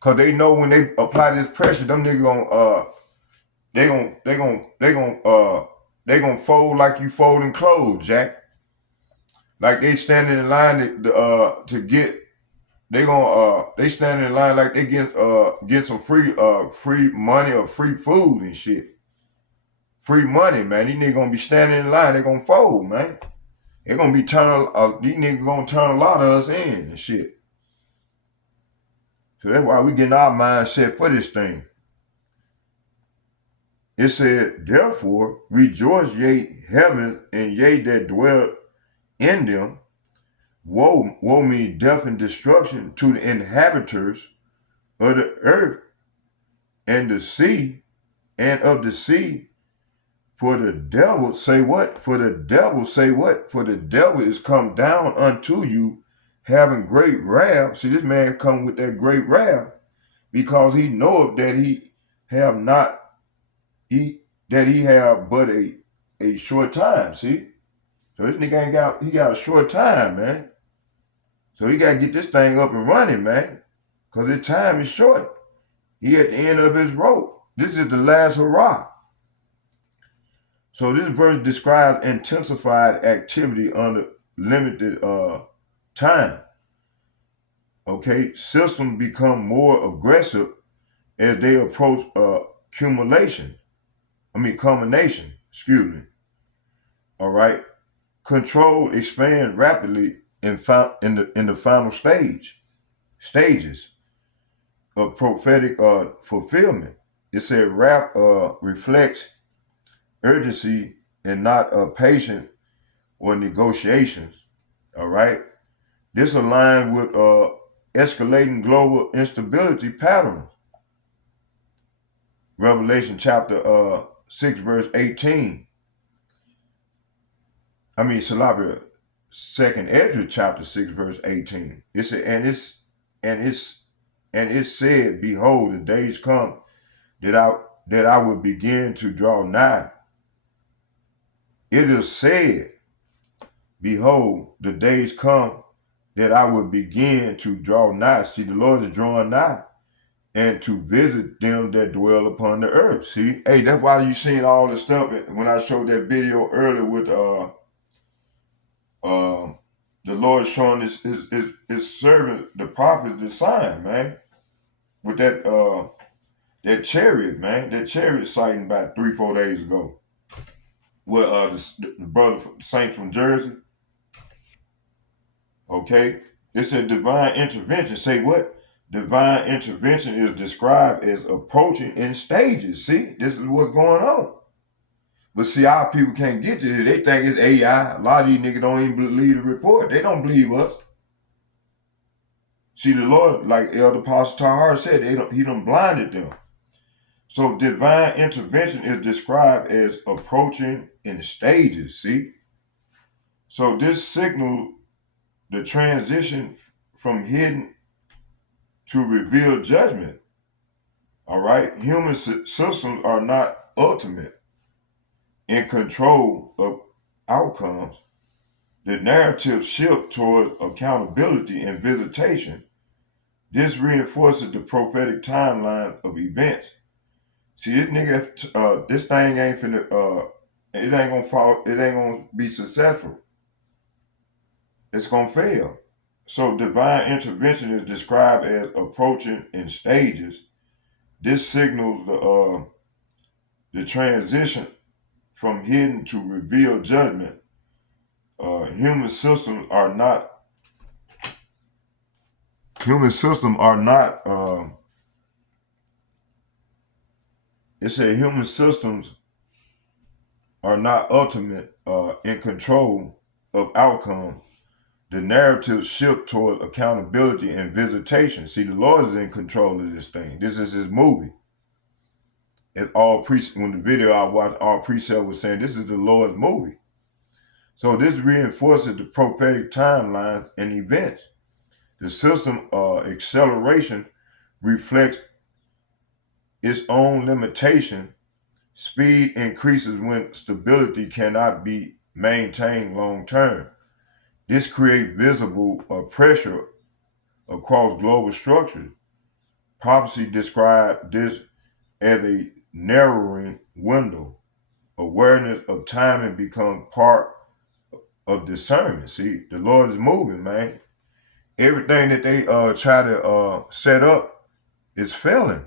Cause they know when they apply this pressure, them niggas gonna fold like you folding clothes, Jack. Like they standing in line to get. They standing in line like they get some free money or free food and shit. Free money, man. These niggas gonna be standing in line. They gonna fold, man. They gonna be turning. These niggas gonna turn a lot of us in and shit. So that's why we getting our mindset for this thing. It said, therefore, rejoice, ye heavens, and ye that dwell in them. Woe means death and destruction to the inhabitants of the earth and the sea, and of the sea. For the devil say what? For the devil say what? For the devil is come down unto you, having great wrath. See, this man come with that great wrath, because he knoweth that he have but a short time. See, so this nigga he got a short time, man. So he got to get this thing up and running, man, because his time is short. He at the end of his rope. This is the last hurrah. So this verse describes intensified activity under limited time. Okay, systems become more aggressive as they approach culmination. Excuse me. All right, control expands rapidly in the final stages of prophetic fulfillment. It said rap reflects urgency and not patience or negotiations. All right, this aligns with escalating global instability patterns. Revelation chapter 6 verse 18. Salabia, 2nd Ezra chapter 6 verse 18. It said, and it said, behold, the days come that I will begin to draw nigh. It is said, behold, the days come that I will begin to draw nigh. See, the Lord is drawing nigh, and to visit them that dwell upon the earth. See, hey, that's why you seen all the stuff when I showed that video earlier with the Lord showing his servant, the prophet, the sign, man, with that chariot, man, that chariot sighting about 3-4 days ago. With the brother Saint from Jersey. Okay, it said divine intervention. Say what? Divine intervention is described as approaching in stages. See, this is what's going on. But see, our people can't get to it. They think it's AI. A lot of these niggas don't even believe the report. They don't believe us. See, the Lord, like Elder Pastor Tahar said, he done blinded them. So divine intervention is described as approaching in stages, see? So this signals the transition from hidden to revealed judgment. All right? Human systems are not ultimate in control of outcomes. The narrative shift towards accountability and visitation. This reinforces the prophetic timeline of events. See, this nigga, this thing ain't finna, it ain't gonna follow, it ain't gonna be successful. It's gonna fail. So divine intervention is described as approaching in stages. This signals the transition from hidden to revealed judgment. Human systems are not it said human systems are not ultimate in control of outcome. The narrative shift toward accountability and visitation. See, the Lord is in control of this thing. This is his movie. When the video I watched, all precept was saying this is the Lord's movie. So this reinforces the prophetic timelines and events. The system acceleration reflects its own limitation. Speed increases when stability cannot be maintained long term. This creates visible pressure across global structures. Prophecy described this as a narrowing window. Awareness of timing becomes part of discernment. See, the Lord is moving, man. Everything that they try to set up is failing.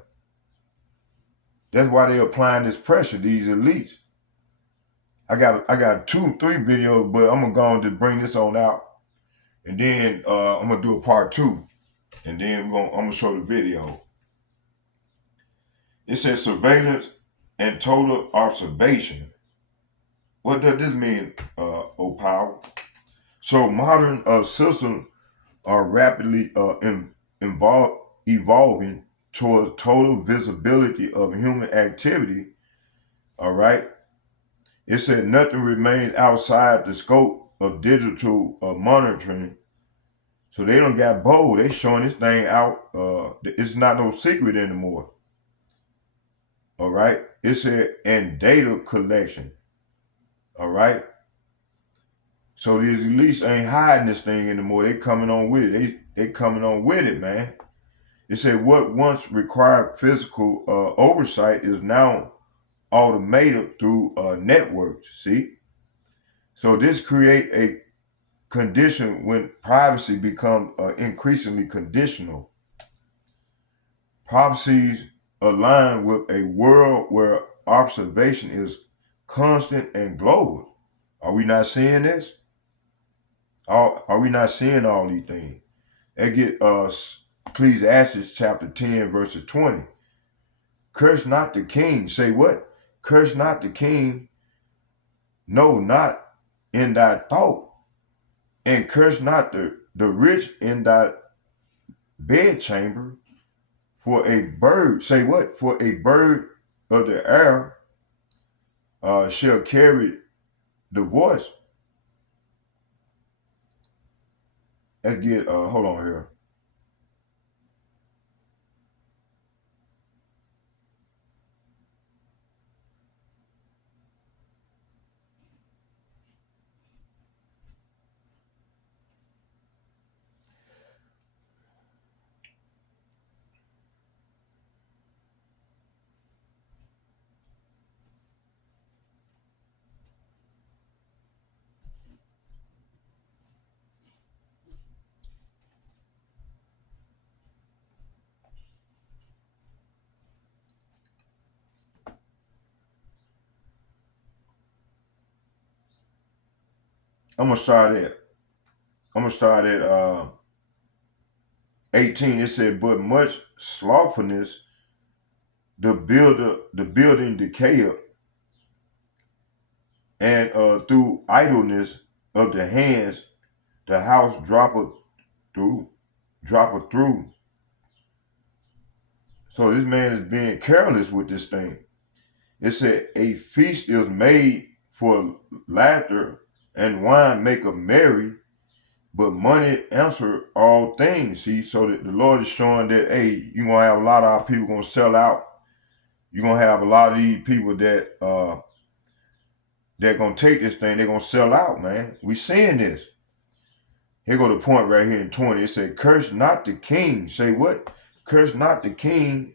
That's why they're applying this pressure, these elites. I got 2, 3 videos, but I'm gonna go on to bring this on out, and then I'm gonna do a part 2, and then I'm gonna show the video. It says surveillance and total observation. What does this mean, Power? So modern systems are rapidly evolving towards total visibility of human activity. All right. It said nothing remains outside the scope of digital monitoring. So they don't got bold. They showing this thing out. It's not no secret anymore. All right. It said and data collection. All right. So these elites ain't hiding this thing anymore. They coming on with it. They coming on with it, man. It said what once required physical oversight is now automated through networks. See, so this create a condition when privacy becomes increasingly conditional. Prophecies align with a world where observation is constant and global. Are we not seeing this? Are we not seeing all these things? They get Ecclesiastes chapter 10, verses 20. Curse not the king. Say what? Curse not the king. No, not in thy thought. And curse not the rich in thy bedchamber. For a bird, say what? For a bird of the air shall carry the voice. Let's get, hold on here. I'm gonna start at 18. It said, but much slothfulness the building decayeth, and through idleness of the hands the house droppeth through. So this man is being careless with this thing. It said a feast is made for laughter, and wine maketh merry, but money answer all things. See, so that the Lord is showing that, hey, you're gonna have a lot of our people gonna sell out. You're gonna have a lot of these people that they're gonna take this thing, they're gonna sell out, man. We seeing this. Here go the point right here in 20. It said, curse not the king. Say what? Curse not the king.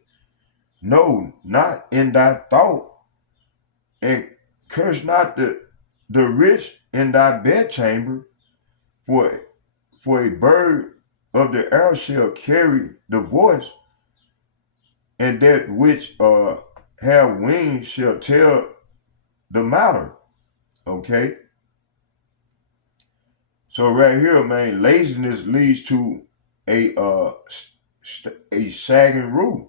No, not in thy thought. And curse not the rich in thy bedchamber. For a bird of the air shall carry the voice, and that which have wings shall tell the matter. Okay? So right here, man, laziness leads to a sagging roof.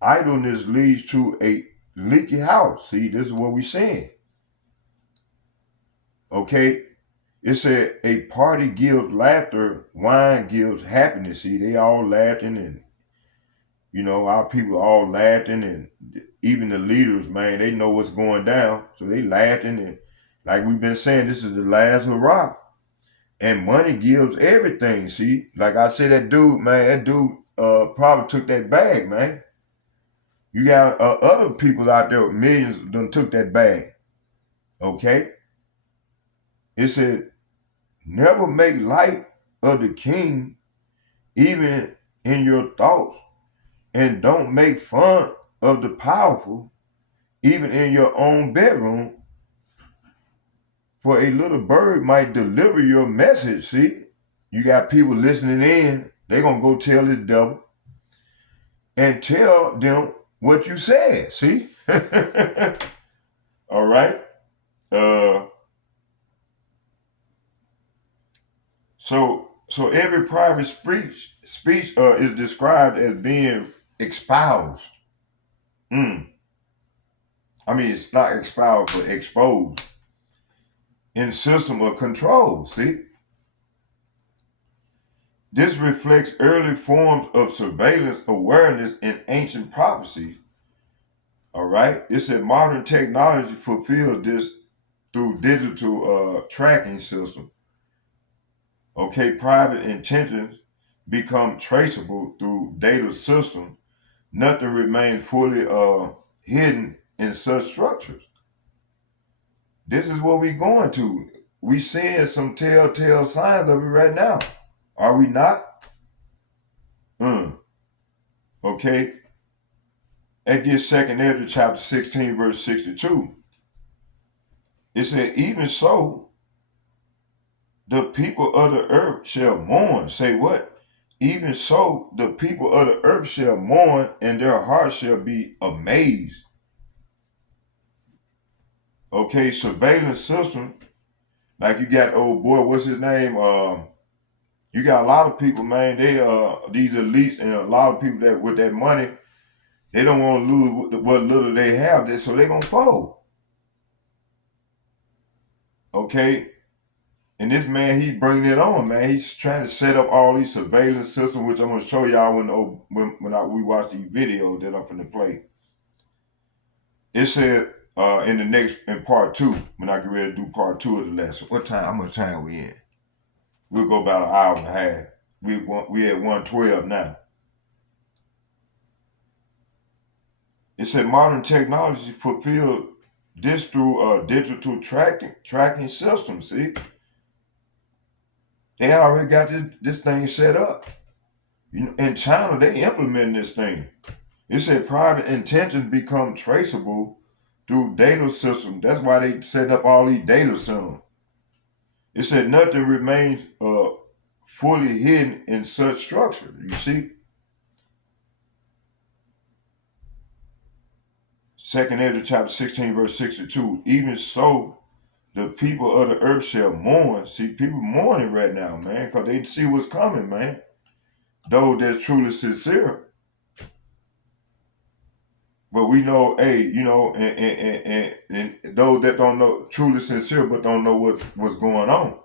Idleness leads to a leaky house. See, this is what we're saying. Okay? It said a party gives laughter, wine gives happiness. See, they all laughing, and our people all laughing, and even the leaders, man, they know what's going down. So they laughing, and like we've been saying, this is the last hurrah. And money gives everything. See, like I said, that dude probably took that bag, man. You got other people out there, millions done took that bag. Okay? It said, never make light of the king, even in your thoughts. And don't make fun of the powerful, even in your own bedroom, for a little bird might deliver your message. See, you got people listening in, they're going to go tell this devil and tell them what you said. See? All right. So every private speech is described as being espoused. I mean, it's not espoused, but exposed in system of control. See, this reflects early forms of surveillance awareness in ancient prophecies. All right, it said modern technology fulfills this through digital tracking system. Okay, private intentions become traceable through data systems. Nothing remains fully hidden in such structures. This is what we're going to. We seeing some telltale signs of it right now. Are we not? Okay. That gets 2nd Ezra chapter 16, verse 62. It said, even so, the people of the earth shall mourn. Say what? Even so, the people of the earth shall mourn, and their hearts shall be amazed. Okay, surveillance system. Like you got old boy, what's his name? You got a lot of people, man. They these elites and a lot of people that with that money, they don't want to lose what little they have, so they're gonna fold. Okay, and this man, he's bringing it on, man. He's trying to set up all these surveillance systems, which I'm gonna show y'all when we watch these videos that I'm gonna play. It said in part 2, when I get ready to do part 2 of the lesson. What time? How much time we in? We'll go about an hour and a half. We at 1:12 now. It said modern technology fulfill this through digital tracking systems. See, they already got this thing set up. In China, they implementing this thing. It said private intentions become traceable through data systems. That's why they set up all these data centers. It said nothing remains fully hidden in such structure. You see? 2nd Ezra chapter 16, verse 62. Even so, the people of the earth shall mourn. See, people mourning right now, man, because they see what's coming, man. Those that's truly sincere. But we know, hey, and those that don't know, truly sincere, but don't know what's going on.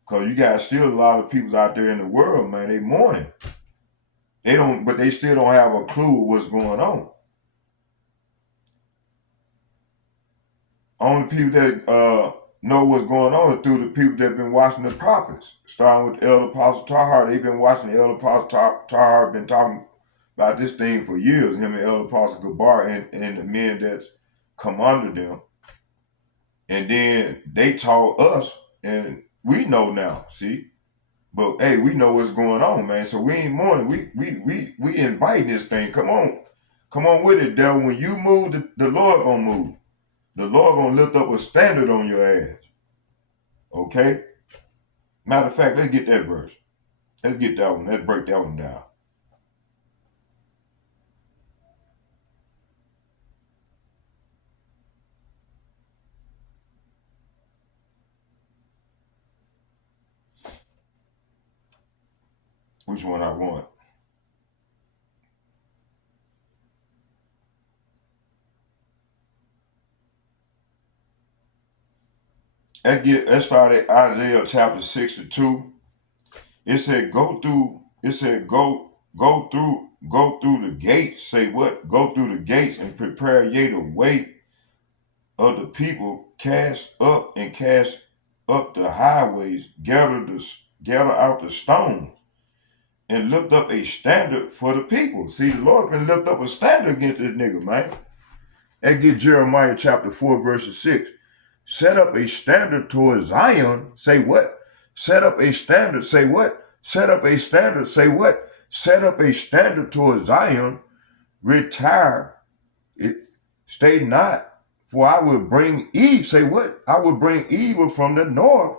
Because you got still a lot of people out there in the world, man, they mourning. But they still don't have a clue of what's going on. Only people that know what's going on is through the people that have been watching the prophets. Starting with Elder Apostle Tahar, they've been watching the Elder Apostle Tahar, been talking about this thing for years, him and Elder Apostle Gabar and the men that's come under them. And then they taught us, and we know now, see? But hey, we know what's going on, man. So we ain't mourning. We inviting this thing. Come on with it, devil. When you move, the Lord gonna move. The Lord gonna lift up a standard on your ass. Okay? Matter of fact, let's get that verse. Let's get that one. Let's break that one down. Which one I want? Let's start at Isaiah chapter 62. It said, go through the gates. Say what? Go through the gates and prepare ye the way of the people. Cast up the highways. Gather out the stones, and lift up a standard for the people. See, the Lord can lift up a standard against this nigga, man. That get Jeremiah chapter 4, verse 6. Set up a standard towards Zion. Say what? Set up a standard. Say what? Set up a standard. Say what? set up a standard toward Zion, retire it, stay not, for I will bring evil. Say what? I will bring evil from the north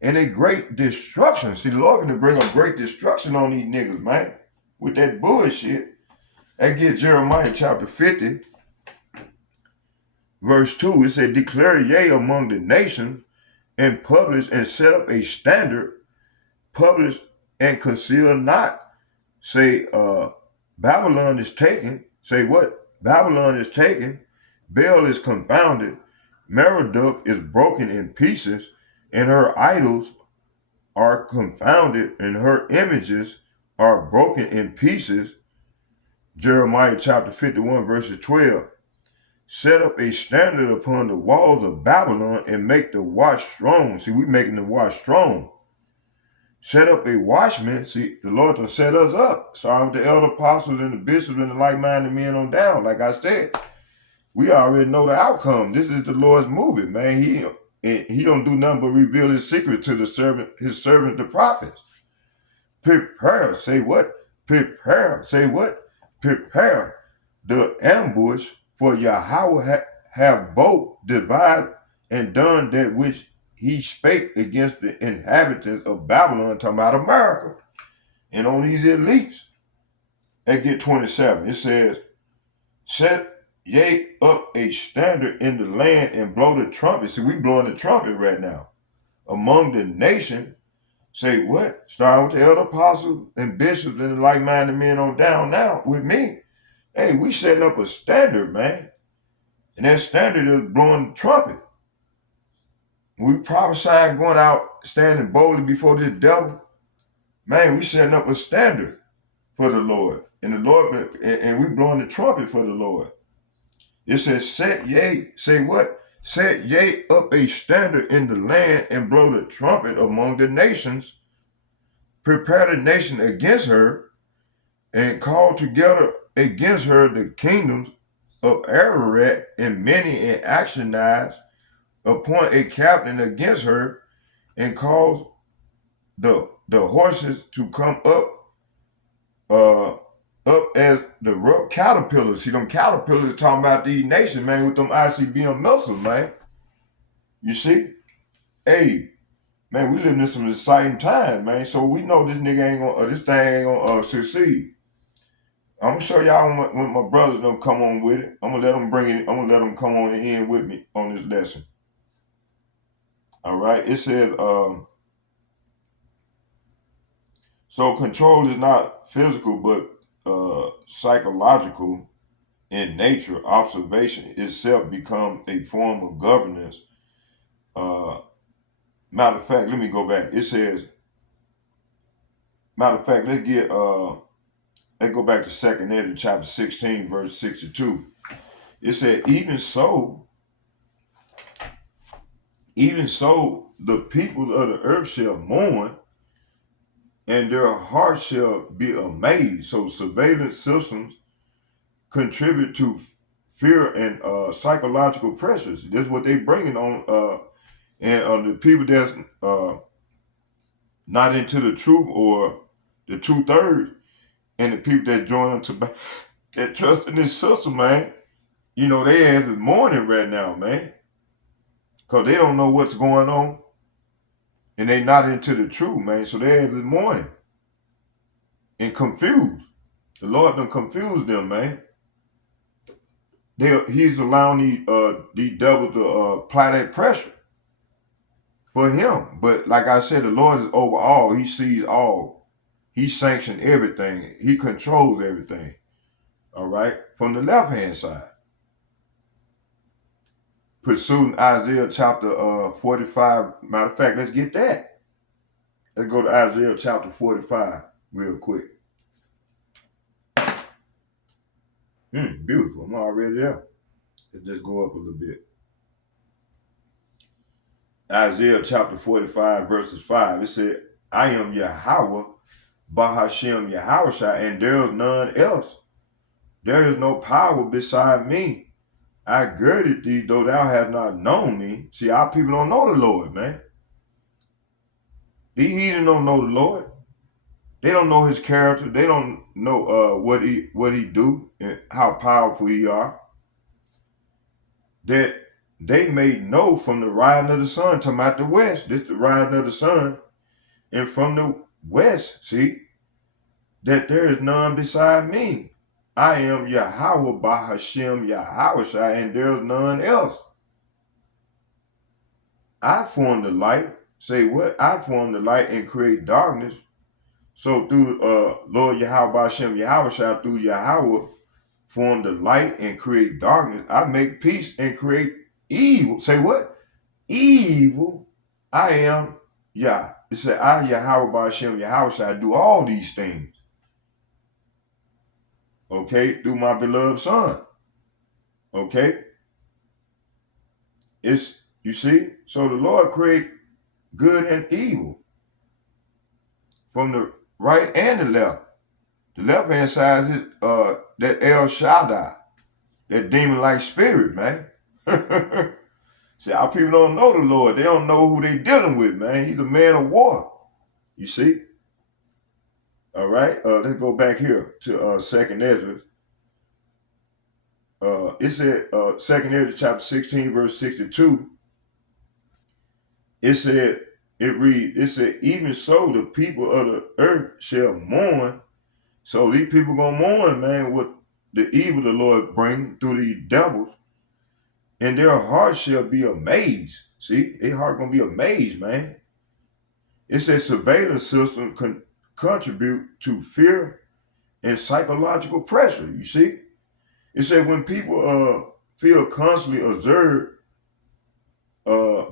and a great destruction. See, the Lord going to bring a great destruction on these niggas, man, with that bullshit. That get Jeremiah chapter 50, verse 2. It said, declare yea among the nations, and publish and set up a standard, publish and conceal not. Say, Babylon is taken. Say what? Babylon is taken. Baal is confounded. Merodach is broken in pieces, and her idols are confounded, and her images are broken in pieces. Jeremiah chapter 51, verses 12. Set up a standard upon the walls of Babylon and make the watch strong. See, we making the watch strong. Set up a watchman. See, the Lord will set us up. Starting with the elder apostles and the bishops and the like-minded men on down. Like I said, we already know the outcome. This is the Lord's moving, man. He don't do nothing but reveal his secret to his servant, the prophets. Prepare. Say what? Prepare. Say what? Prepare the ambush, for Yahweh have both divided and done that which he spake against the inhabitants of Babylon, talking about America. And on these elites, at get 27, it says, set ye up a standard in the land and blow the trumpet. See, we blowing the trumpet right now. Among the nation, say what? Starting with the elder apostles and bishops and the like-minded men on down now with me. Hey, we setting up a standard, man. And that standard is blowing the trumpet. We prophesying, going out, standing boldly before this devil. Man, we setting up a standard for the Lord. And the Lord, and we blowing the trumpet for the Lord. It says, set ye, say what? Set ye up a standard in the land and blow the trumpet among the nations. Prepare the nation against her and call together against her the kingdoms of Ararat and many and Actionites. Appoint a captain against her and cause the horses to come up as the rough caterpillars. See, them caterpillars talking about these nations, man, with them ICBM missiles, man. You see? Hey, man, we living in some exciting times, man. So we know this nigga ain't gonna, this thing ain't gonna succeed. I'm gonna show y'all when my brothers don't come on with it. I'm gonna let them bring it. I'm gonna let them come on in with me on this lesson. All right. It says, so control is not physical, but psychological in nature. Observation itself becomes a form of governance. Matter of fact, let me go back. It says, matter of fact, let's go back to 2 Ezra chapter 16, verse 62. It said, even so, the people of the earth shall mourn, and their hearts shall be amazed. So surveillance systems contribute to fear and psychological pressures. That's what they bringing on, and the people that's not into the truth, or the 2/3, and the people that join them to that trust in this system, man. You know, they ass is mourning right now, man, because they don't know what's going on, and they not into the truth, man. So they ass is mourning and confused. The Lord done confused them, man. He's allowing the devil to apply that pressure for him. But like I said, the Lord is over all. He sees all. He sanctions everything. He controls everything. All right? From the left-hand side. Pursuing Isaiah chapter 45. Matter of fact, let's get that. Let's go to Isaiah chapter 45 real quick. Beautiful. I'm already there. Let's just go up a little bit. Isaiah chapter 45, verses 5. It said, I am Yahweh, Bahashem Yahushua, and there is none else. There is no power beside me. I girded thee, though thou hast not known me. See, our people don't know the Lord, man. These heathen don't know the Lord. They don't know his character. They don't know what he do and how powerful he are. That they may know from the rising of the sun, talking about the west. This the rising of the sun, and from the west, see that there is none beside me. I am Yahweh Bahashem Yahweh, and there is none else. I form the light. Say what? I form the light and create darkness. So through Lord Yahweh Bahashem Yahweh, through Yahweh, form the light and create darkness. I make peace and create evil. Say what? Evil. I am Yah. It said, I Yahweh Bahashem Yahweh, I do all these things. Okay, through my beloved son. Okay, it's, you see, so the Lord create good and evil from the right and the left. The left hand side is that El Shaddai, that demon-like spirit, man. See, our people don't know the Lord. They don't know who they dealing with, man. He's a man of war. You see? All right. Let's go back here to Second Ezra. It said Second Ezra chapter 16, verse 62. It said, it said, even so the people of the earth shall mourn. So these people gonna mourn, man, what the evil the Lord bring through these devils, and their heart shall be amazed. See, their heart gonna be amazed, man. It says surveillance system contribute to fear and psychological pressure. You see, it said when people feel constantly observed,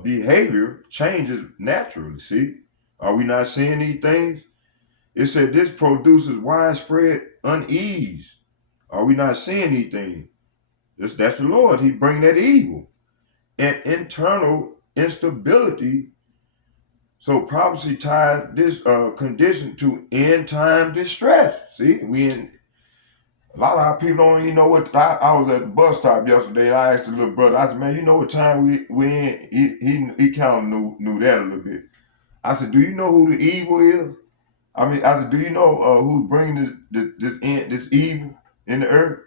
behavior changes naturally. See, are we not seeing these things? It said this produces widespread unease. Are we not seeing these things? That's the Lord. He bring that evil and internal instability. So prophecy ties this condition to end time distress. See, we in a lot of our people don't even know what. I was at the bus stop yesterday, and I asked the little brother. I said, "Man, you know what time we in?" He kind of knew that a little bit. I said, "Do you know who the evil is?" I said, "Do you know who's bringing this evil in the earth?"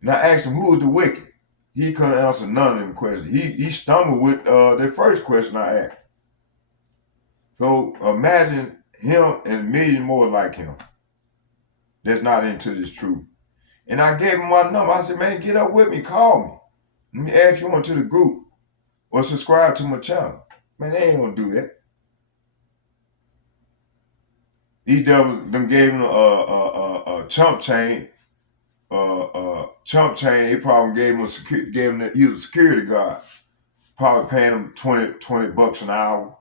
And I asked him, "Who is the wicked?" He couldn't answer none of them questions. He stumbled with the first question I asked. So imagine him and a million more like him that's not into this truth. And I gave him my number. I said, "Man, get up with me, call me. Let me add you onto the group or subscribe to my channel." Man, they ain't gonna do that. These devils them gave him a chump chain. Chump chain. They probably gave him he was a security guard. Probably paying him 20 bucks an hour.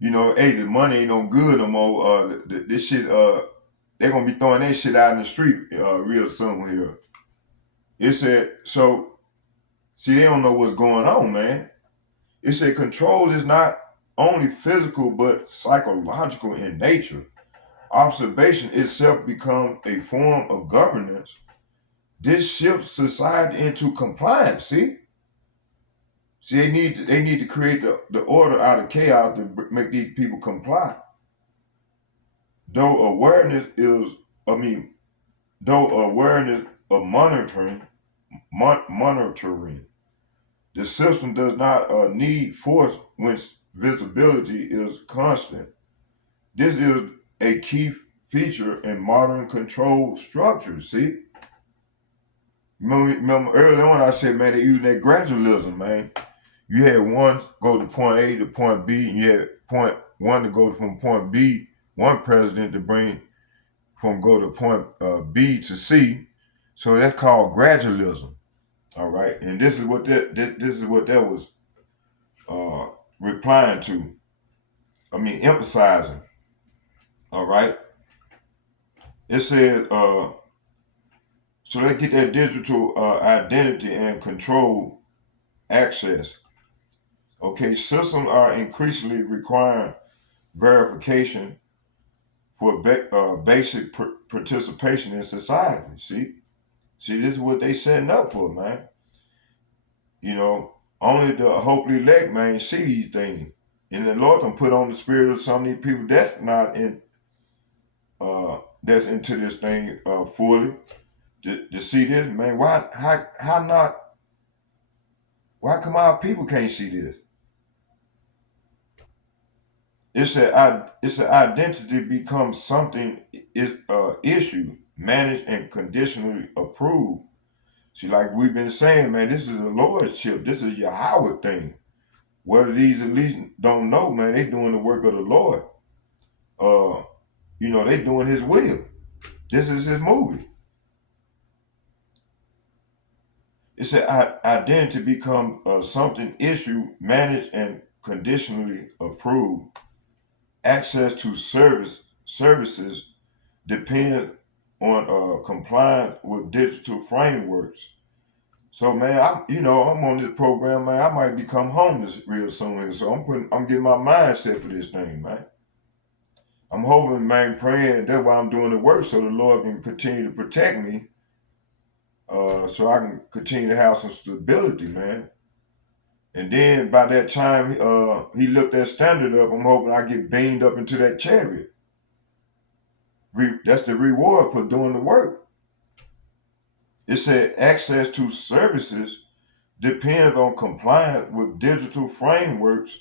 You know, hey, the money ain't no good no more. This shit, they're gonna be throwing that shit out in the street real soon here. It said, so, see, they don't know what's going on, man. It said control is not only physical, but psychological in nature. Observation itself becomes a form of governance. This shifts society into compliance, see? See, they need to create the order out of chaos to make these people comply. Though awareness of monitoring, the system does not need force when visibility is constant. This is a key feature in modern control structures. See, remember earlier on I said, man, they use that gradualism, man. You had one go to point A to point B, and you had point one to go from point B, one president to bring go to point B to C. So that's called gradualism. All right, and this is what that was replying to. Emphasizing. All right, it said so let's get that digital identity and control access. Okay, systems are increasingly requiring verification for basic participation in society. See, this is what they setting up for, man. You know, only the hopefully elect, man, see these things. And the Lord can put on the spirit of some of these people that's not in, that's into this thing fully to see this, man. How not? Why come our people can't see this? It's an identity becomes something is issue managed and conditionally approved. See, like we've been saying, man, this is a lordship. This is your Howard thing. Whether these elites don't know, man, they doing the work of the Lord. Uh, they doing His will. This is His movie. It's an identity become something issue managed and conditionally approved. Access to services depend on compliance with digital frameworks. So man, I'm on this program, man. I might become homeless real soon here. So I'm getting my mindset for this thing, man. I'm hoping, man, praying. That's why I'm doing the work, so the Lord can continue to protect me, so I can continue to have some stability, man. And then by that time, he looked that standard up. I'm hoping I get beamed up into that chariot. That's the reward for doing the work. It said access to services depends on compliance with digital frameworks.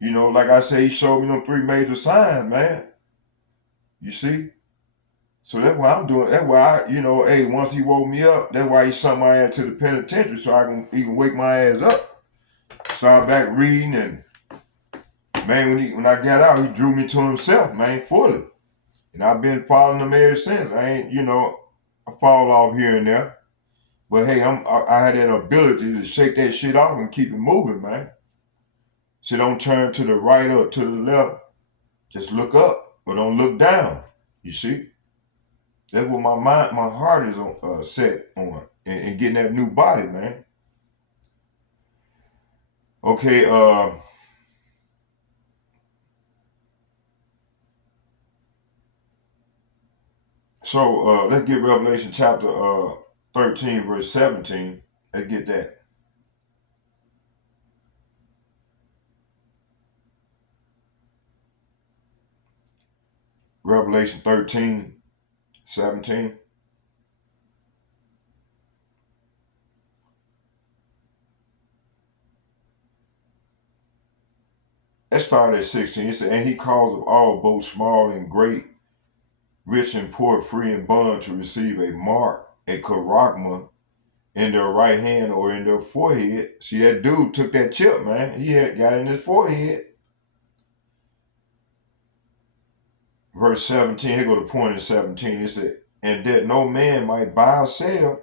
Like I say, he showed me them three major signs, man. You see? So that's why I'm doing. That's why hey, once he woke me up, that's why he sent my ass to the penitentiary so I can wake my ass up. Start back reading, and man, when I got out, he drew me to himself, man, fully. And I've been following him ever since. I ain't, I fall off here and there. But hey, I had that ability to shake that shit off and keep it moving, man. So don't turn to the right or to the left. Just look up, but don't look down. You see? That's what my heart is on, set on, and getting that new body, man. Okay, so let's get Revelation chapter 13, verse 17. Let's get that. Revelation 13, 17. Let's start at 16. It said, and he calls of all, both small and great, rich and poor, free and bond, to receive a mark, a charagma, in their right hand or in their forehead. See, that dude took that chip, man. He had got in his forehead. Verse 17, here go the point in 17. It said, and that no man might buy or sell.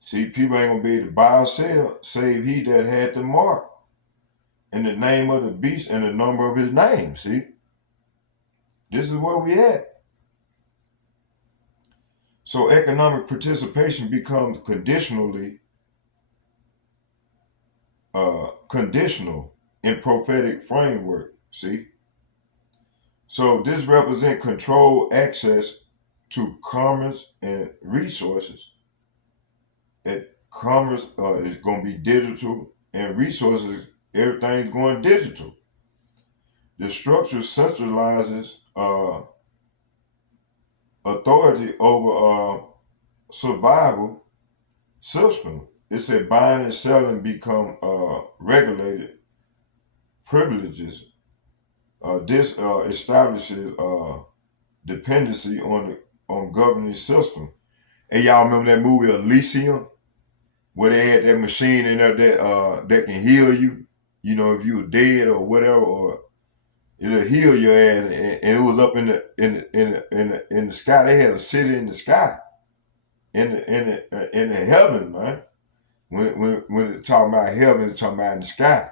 See, people ain't gonna be able to buy or sell, save he that had the mark, in the name of the beast and the number of his name. See, this is where we at. So economic participation becomes conditional in prophetic framework. See, so this represents controlled access to commerce and resources. That commerce is going to be digital, and resources, everything's going digital. The structure centralizes authority over survival system. It said buying and selling become regulated privileges. This establishes dependency on governing system. And y'all remember that movie Elysium, where they had that machine in there that can heal you. If you were dead or whatever, or it'll heal your ass. And it was up in the sky. They had a city in the sky, in the heaven, man. When it's talking about heaven, it's talking about in the sky.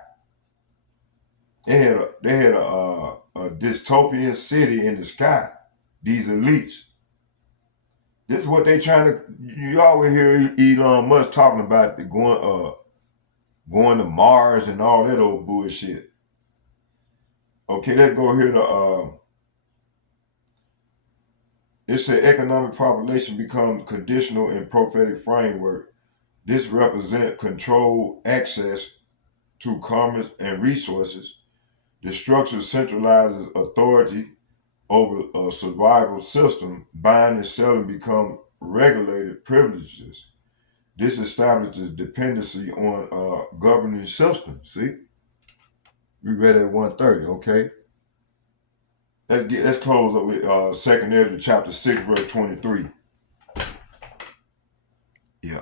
They had a dystopian city in the sky. These elites. This is what they trying to. You always hear Elon Musk talking about going to Mars and all that old bullshit. Okay, let's go here to. It said economic population becomes conditional in prophetic framework. This represents controlled access to commerce and resources. The structure centralizes authority over a survival system, buying and selling become regulated privileges. This establishes dependency on governing systems. See, we read at 130. Okay, let's close up with Second Ezra chapter 6 verse 23. Yeah,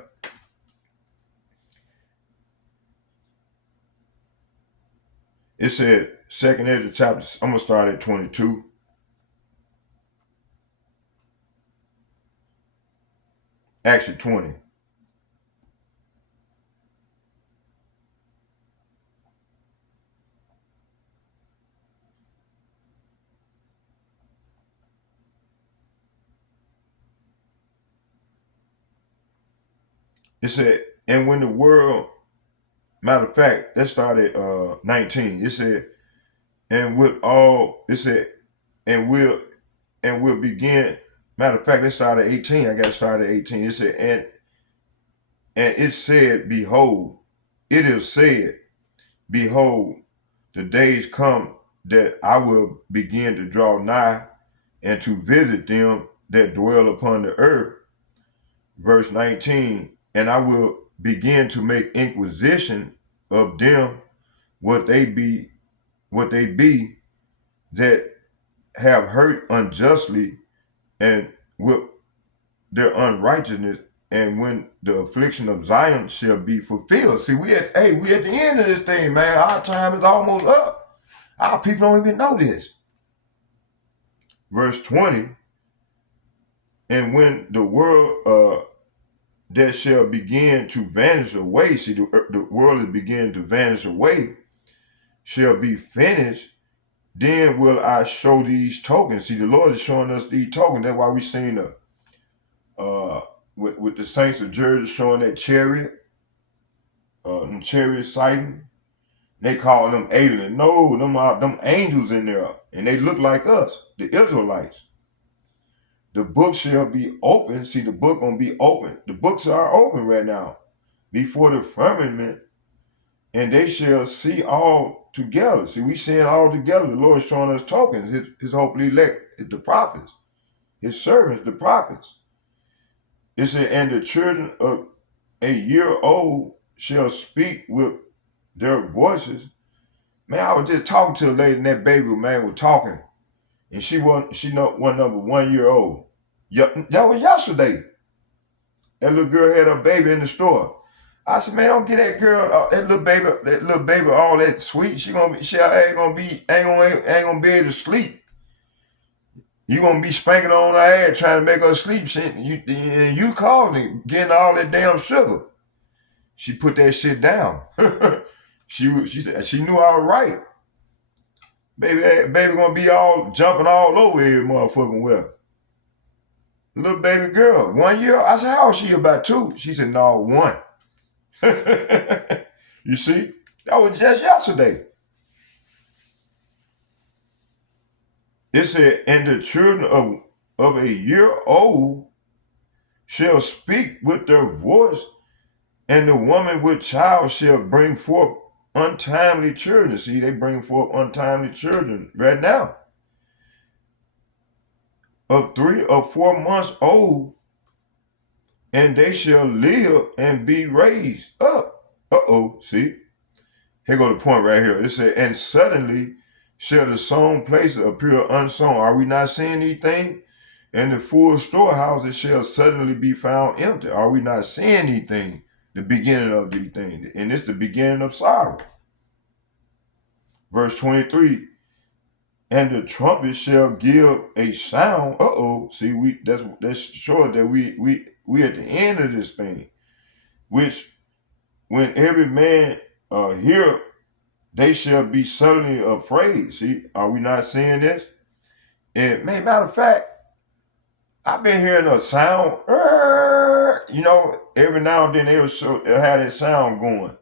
it said Second Ezra chapter. I'm gonna start at 22. Actually 20. It said, and when the world, matter of fact, let's start at 19. It said, and with all, it said, and we'll begin. Matter of fact, let's start at 18. I got to start at 18. It said, and it said, behold, it is said, behold, the days come that I will begin to draw nigh and to visit them that dwell upon the earth. Verse 19, and I will begin to make inquisition of them what they be that have hurt unjustly and with their unrighteousness, and when the affliction of Zion shall be fulfilled. See, we at the end of this thing, man. Our time is almost up. Our people don't even know this. Verse 20, and when the world that shall begin to vanish away, see, the world is beginning to vanish away, shall be finished, then will I show these tokens. See, the Lord is showing us these tokens. That's why we seen with the saints of Jersey showing that chariot, chariot sighting. They call them aliens. No, them angels in there, and they look like us, the Israelites. The book shall be open. See, the book gonna be open. The books are open right now before the firmament, and they shall see all together. See, we seeing all together. The Lord is showing us tokens. His hopefully elect, the prophets, his servants, the prophets. It said, and the children of a year old shall speak with their voices. Man, I was just talking to a lady and that baby, man, was talking. And she one number 1 year old. Yeah, that was yesterday. That little girl had her baby in the store. I said, man, don't get that girl, that little baby, all that sweet. She ain't gonna be able to sleep. You gonna be spanking on her ass trying to make her sleep. You called it, getting all that damn sugar. She put that shit down. She said she knew I was right. Baby gonna be all jumping all over every motherfucking well. Little baby girl, 1 year. I said, how old is she? About 2. She said, no, 1. You see, that was just yesterday. It said, and the children of a year old shall speak with their voice, and the woman with child shall bring forth untimely children. See, they bring forth untimely children right now. Of 3 or 4 months old, and they shall live and be raised up. See? Here go the point right here. It said, and suddenly shall the sown places appear unsown. Are we not seeing these things? And the full storehouses shall suddenly be found empty. Are we not seeing these things? The beginning of these things. And it's the beginning of sorrow. Verse 23, and the trumpet shall give a sound. See, that's sure that we at the end of this thing. Which when every man hear, they shall be suddenly afraid. See, are we not seeing this? And man, matter of fact, I've been hearing a sound. Every now and then they'll have that sound going.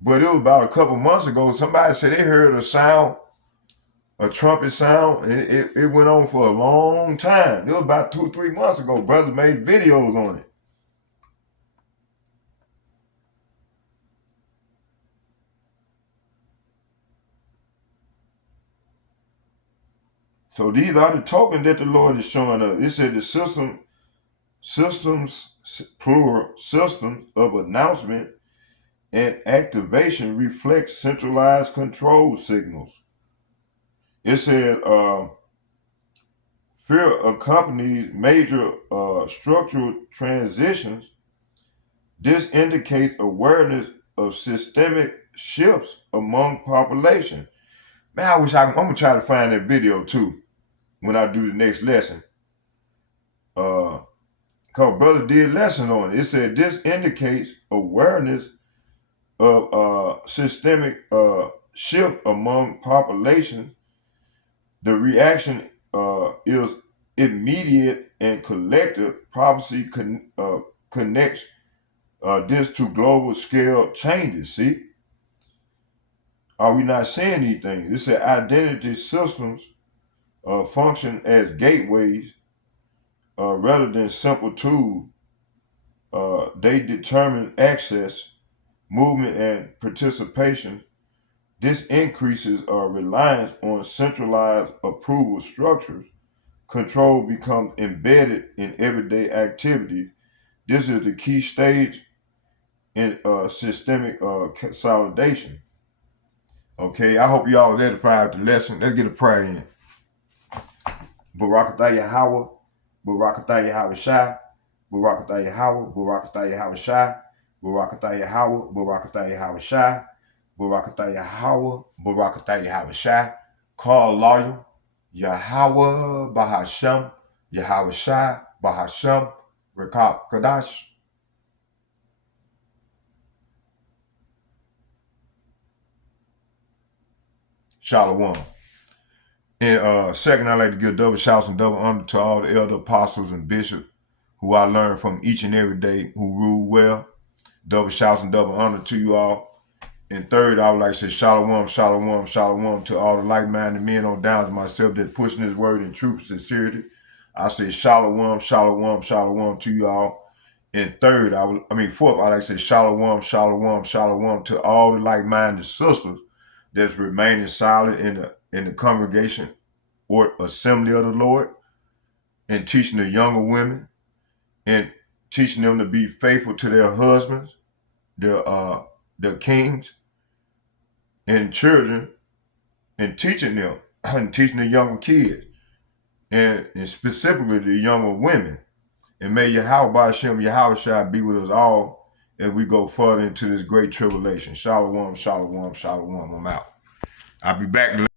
But it was about a couple months ago. Somebody said they heard a sound, a trumpet sound, and it went on for a long time. It was about 2-3 months ago. Brothers made videos on it. So these are the tokens that the Lord is showing us. It said the systems, plural, systems of announcement and activation reflect centralized control signals. It said fear accompanies major structural transitions. This indicates awareness of systemic shifts among population. Man, I'm gonna try to find that video too when I do the next lesson. Cause brother did lesson on it. It said this indicates awareness of systemic shift among populations. The reaction is immediate and collective. Prophecy connects this to global scale changes. See, are we not seeing these things? It said identity systems function as gateways rather than simple tools. They determine access, movement, and participation. This increases reliance on centralized approval structures. Control becomes embedded in everyday activities. This is the key stage in systemic consolidation. Okay, I hope you all was edified with the lesson. Let's get a prayer in. Barakatah Yahweh, Barakatah Yahweh Shai, Barakatah Yahweh, Barakatah Yahweh Shai, Barakatah Yahweh, Barakatah Yahweh Shai, Barakatah Yahweh, Barakatah Yahweh Shai, call lawyer, Yahweh Bahashem, Yahweh Shai, Bahashem, Rekab Kadash. Shalom. And second, I'd like to give double shouts and double honor to all the elder apostles and bishops who I learn from each and every day, who rule well. Double shouts and double honor to you all. And third, I would like to say shalom, shalom, shalom to all the like-minded men on down to myself that pushing this word in truth and sincerity. I say shalom, shalom, shalom to you all. And third, fourth, I like to say shalom, shalom, shalom to all the like-minded sisters that's remaining silent in the congregation or assembly of the Lord, and teaching the younger women and teaching them to be faithful to their husbands, their kings and children, and teaching them and teaching the younger kids and specifically the younger women. And may Yahweh Ba'Shem, Yahweh Shai be with us all as we go further into this great tribulation. Shalom, shalom, shalom. I'm out. I'll be back.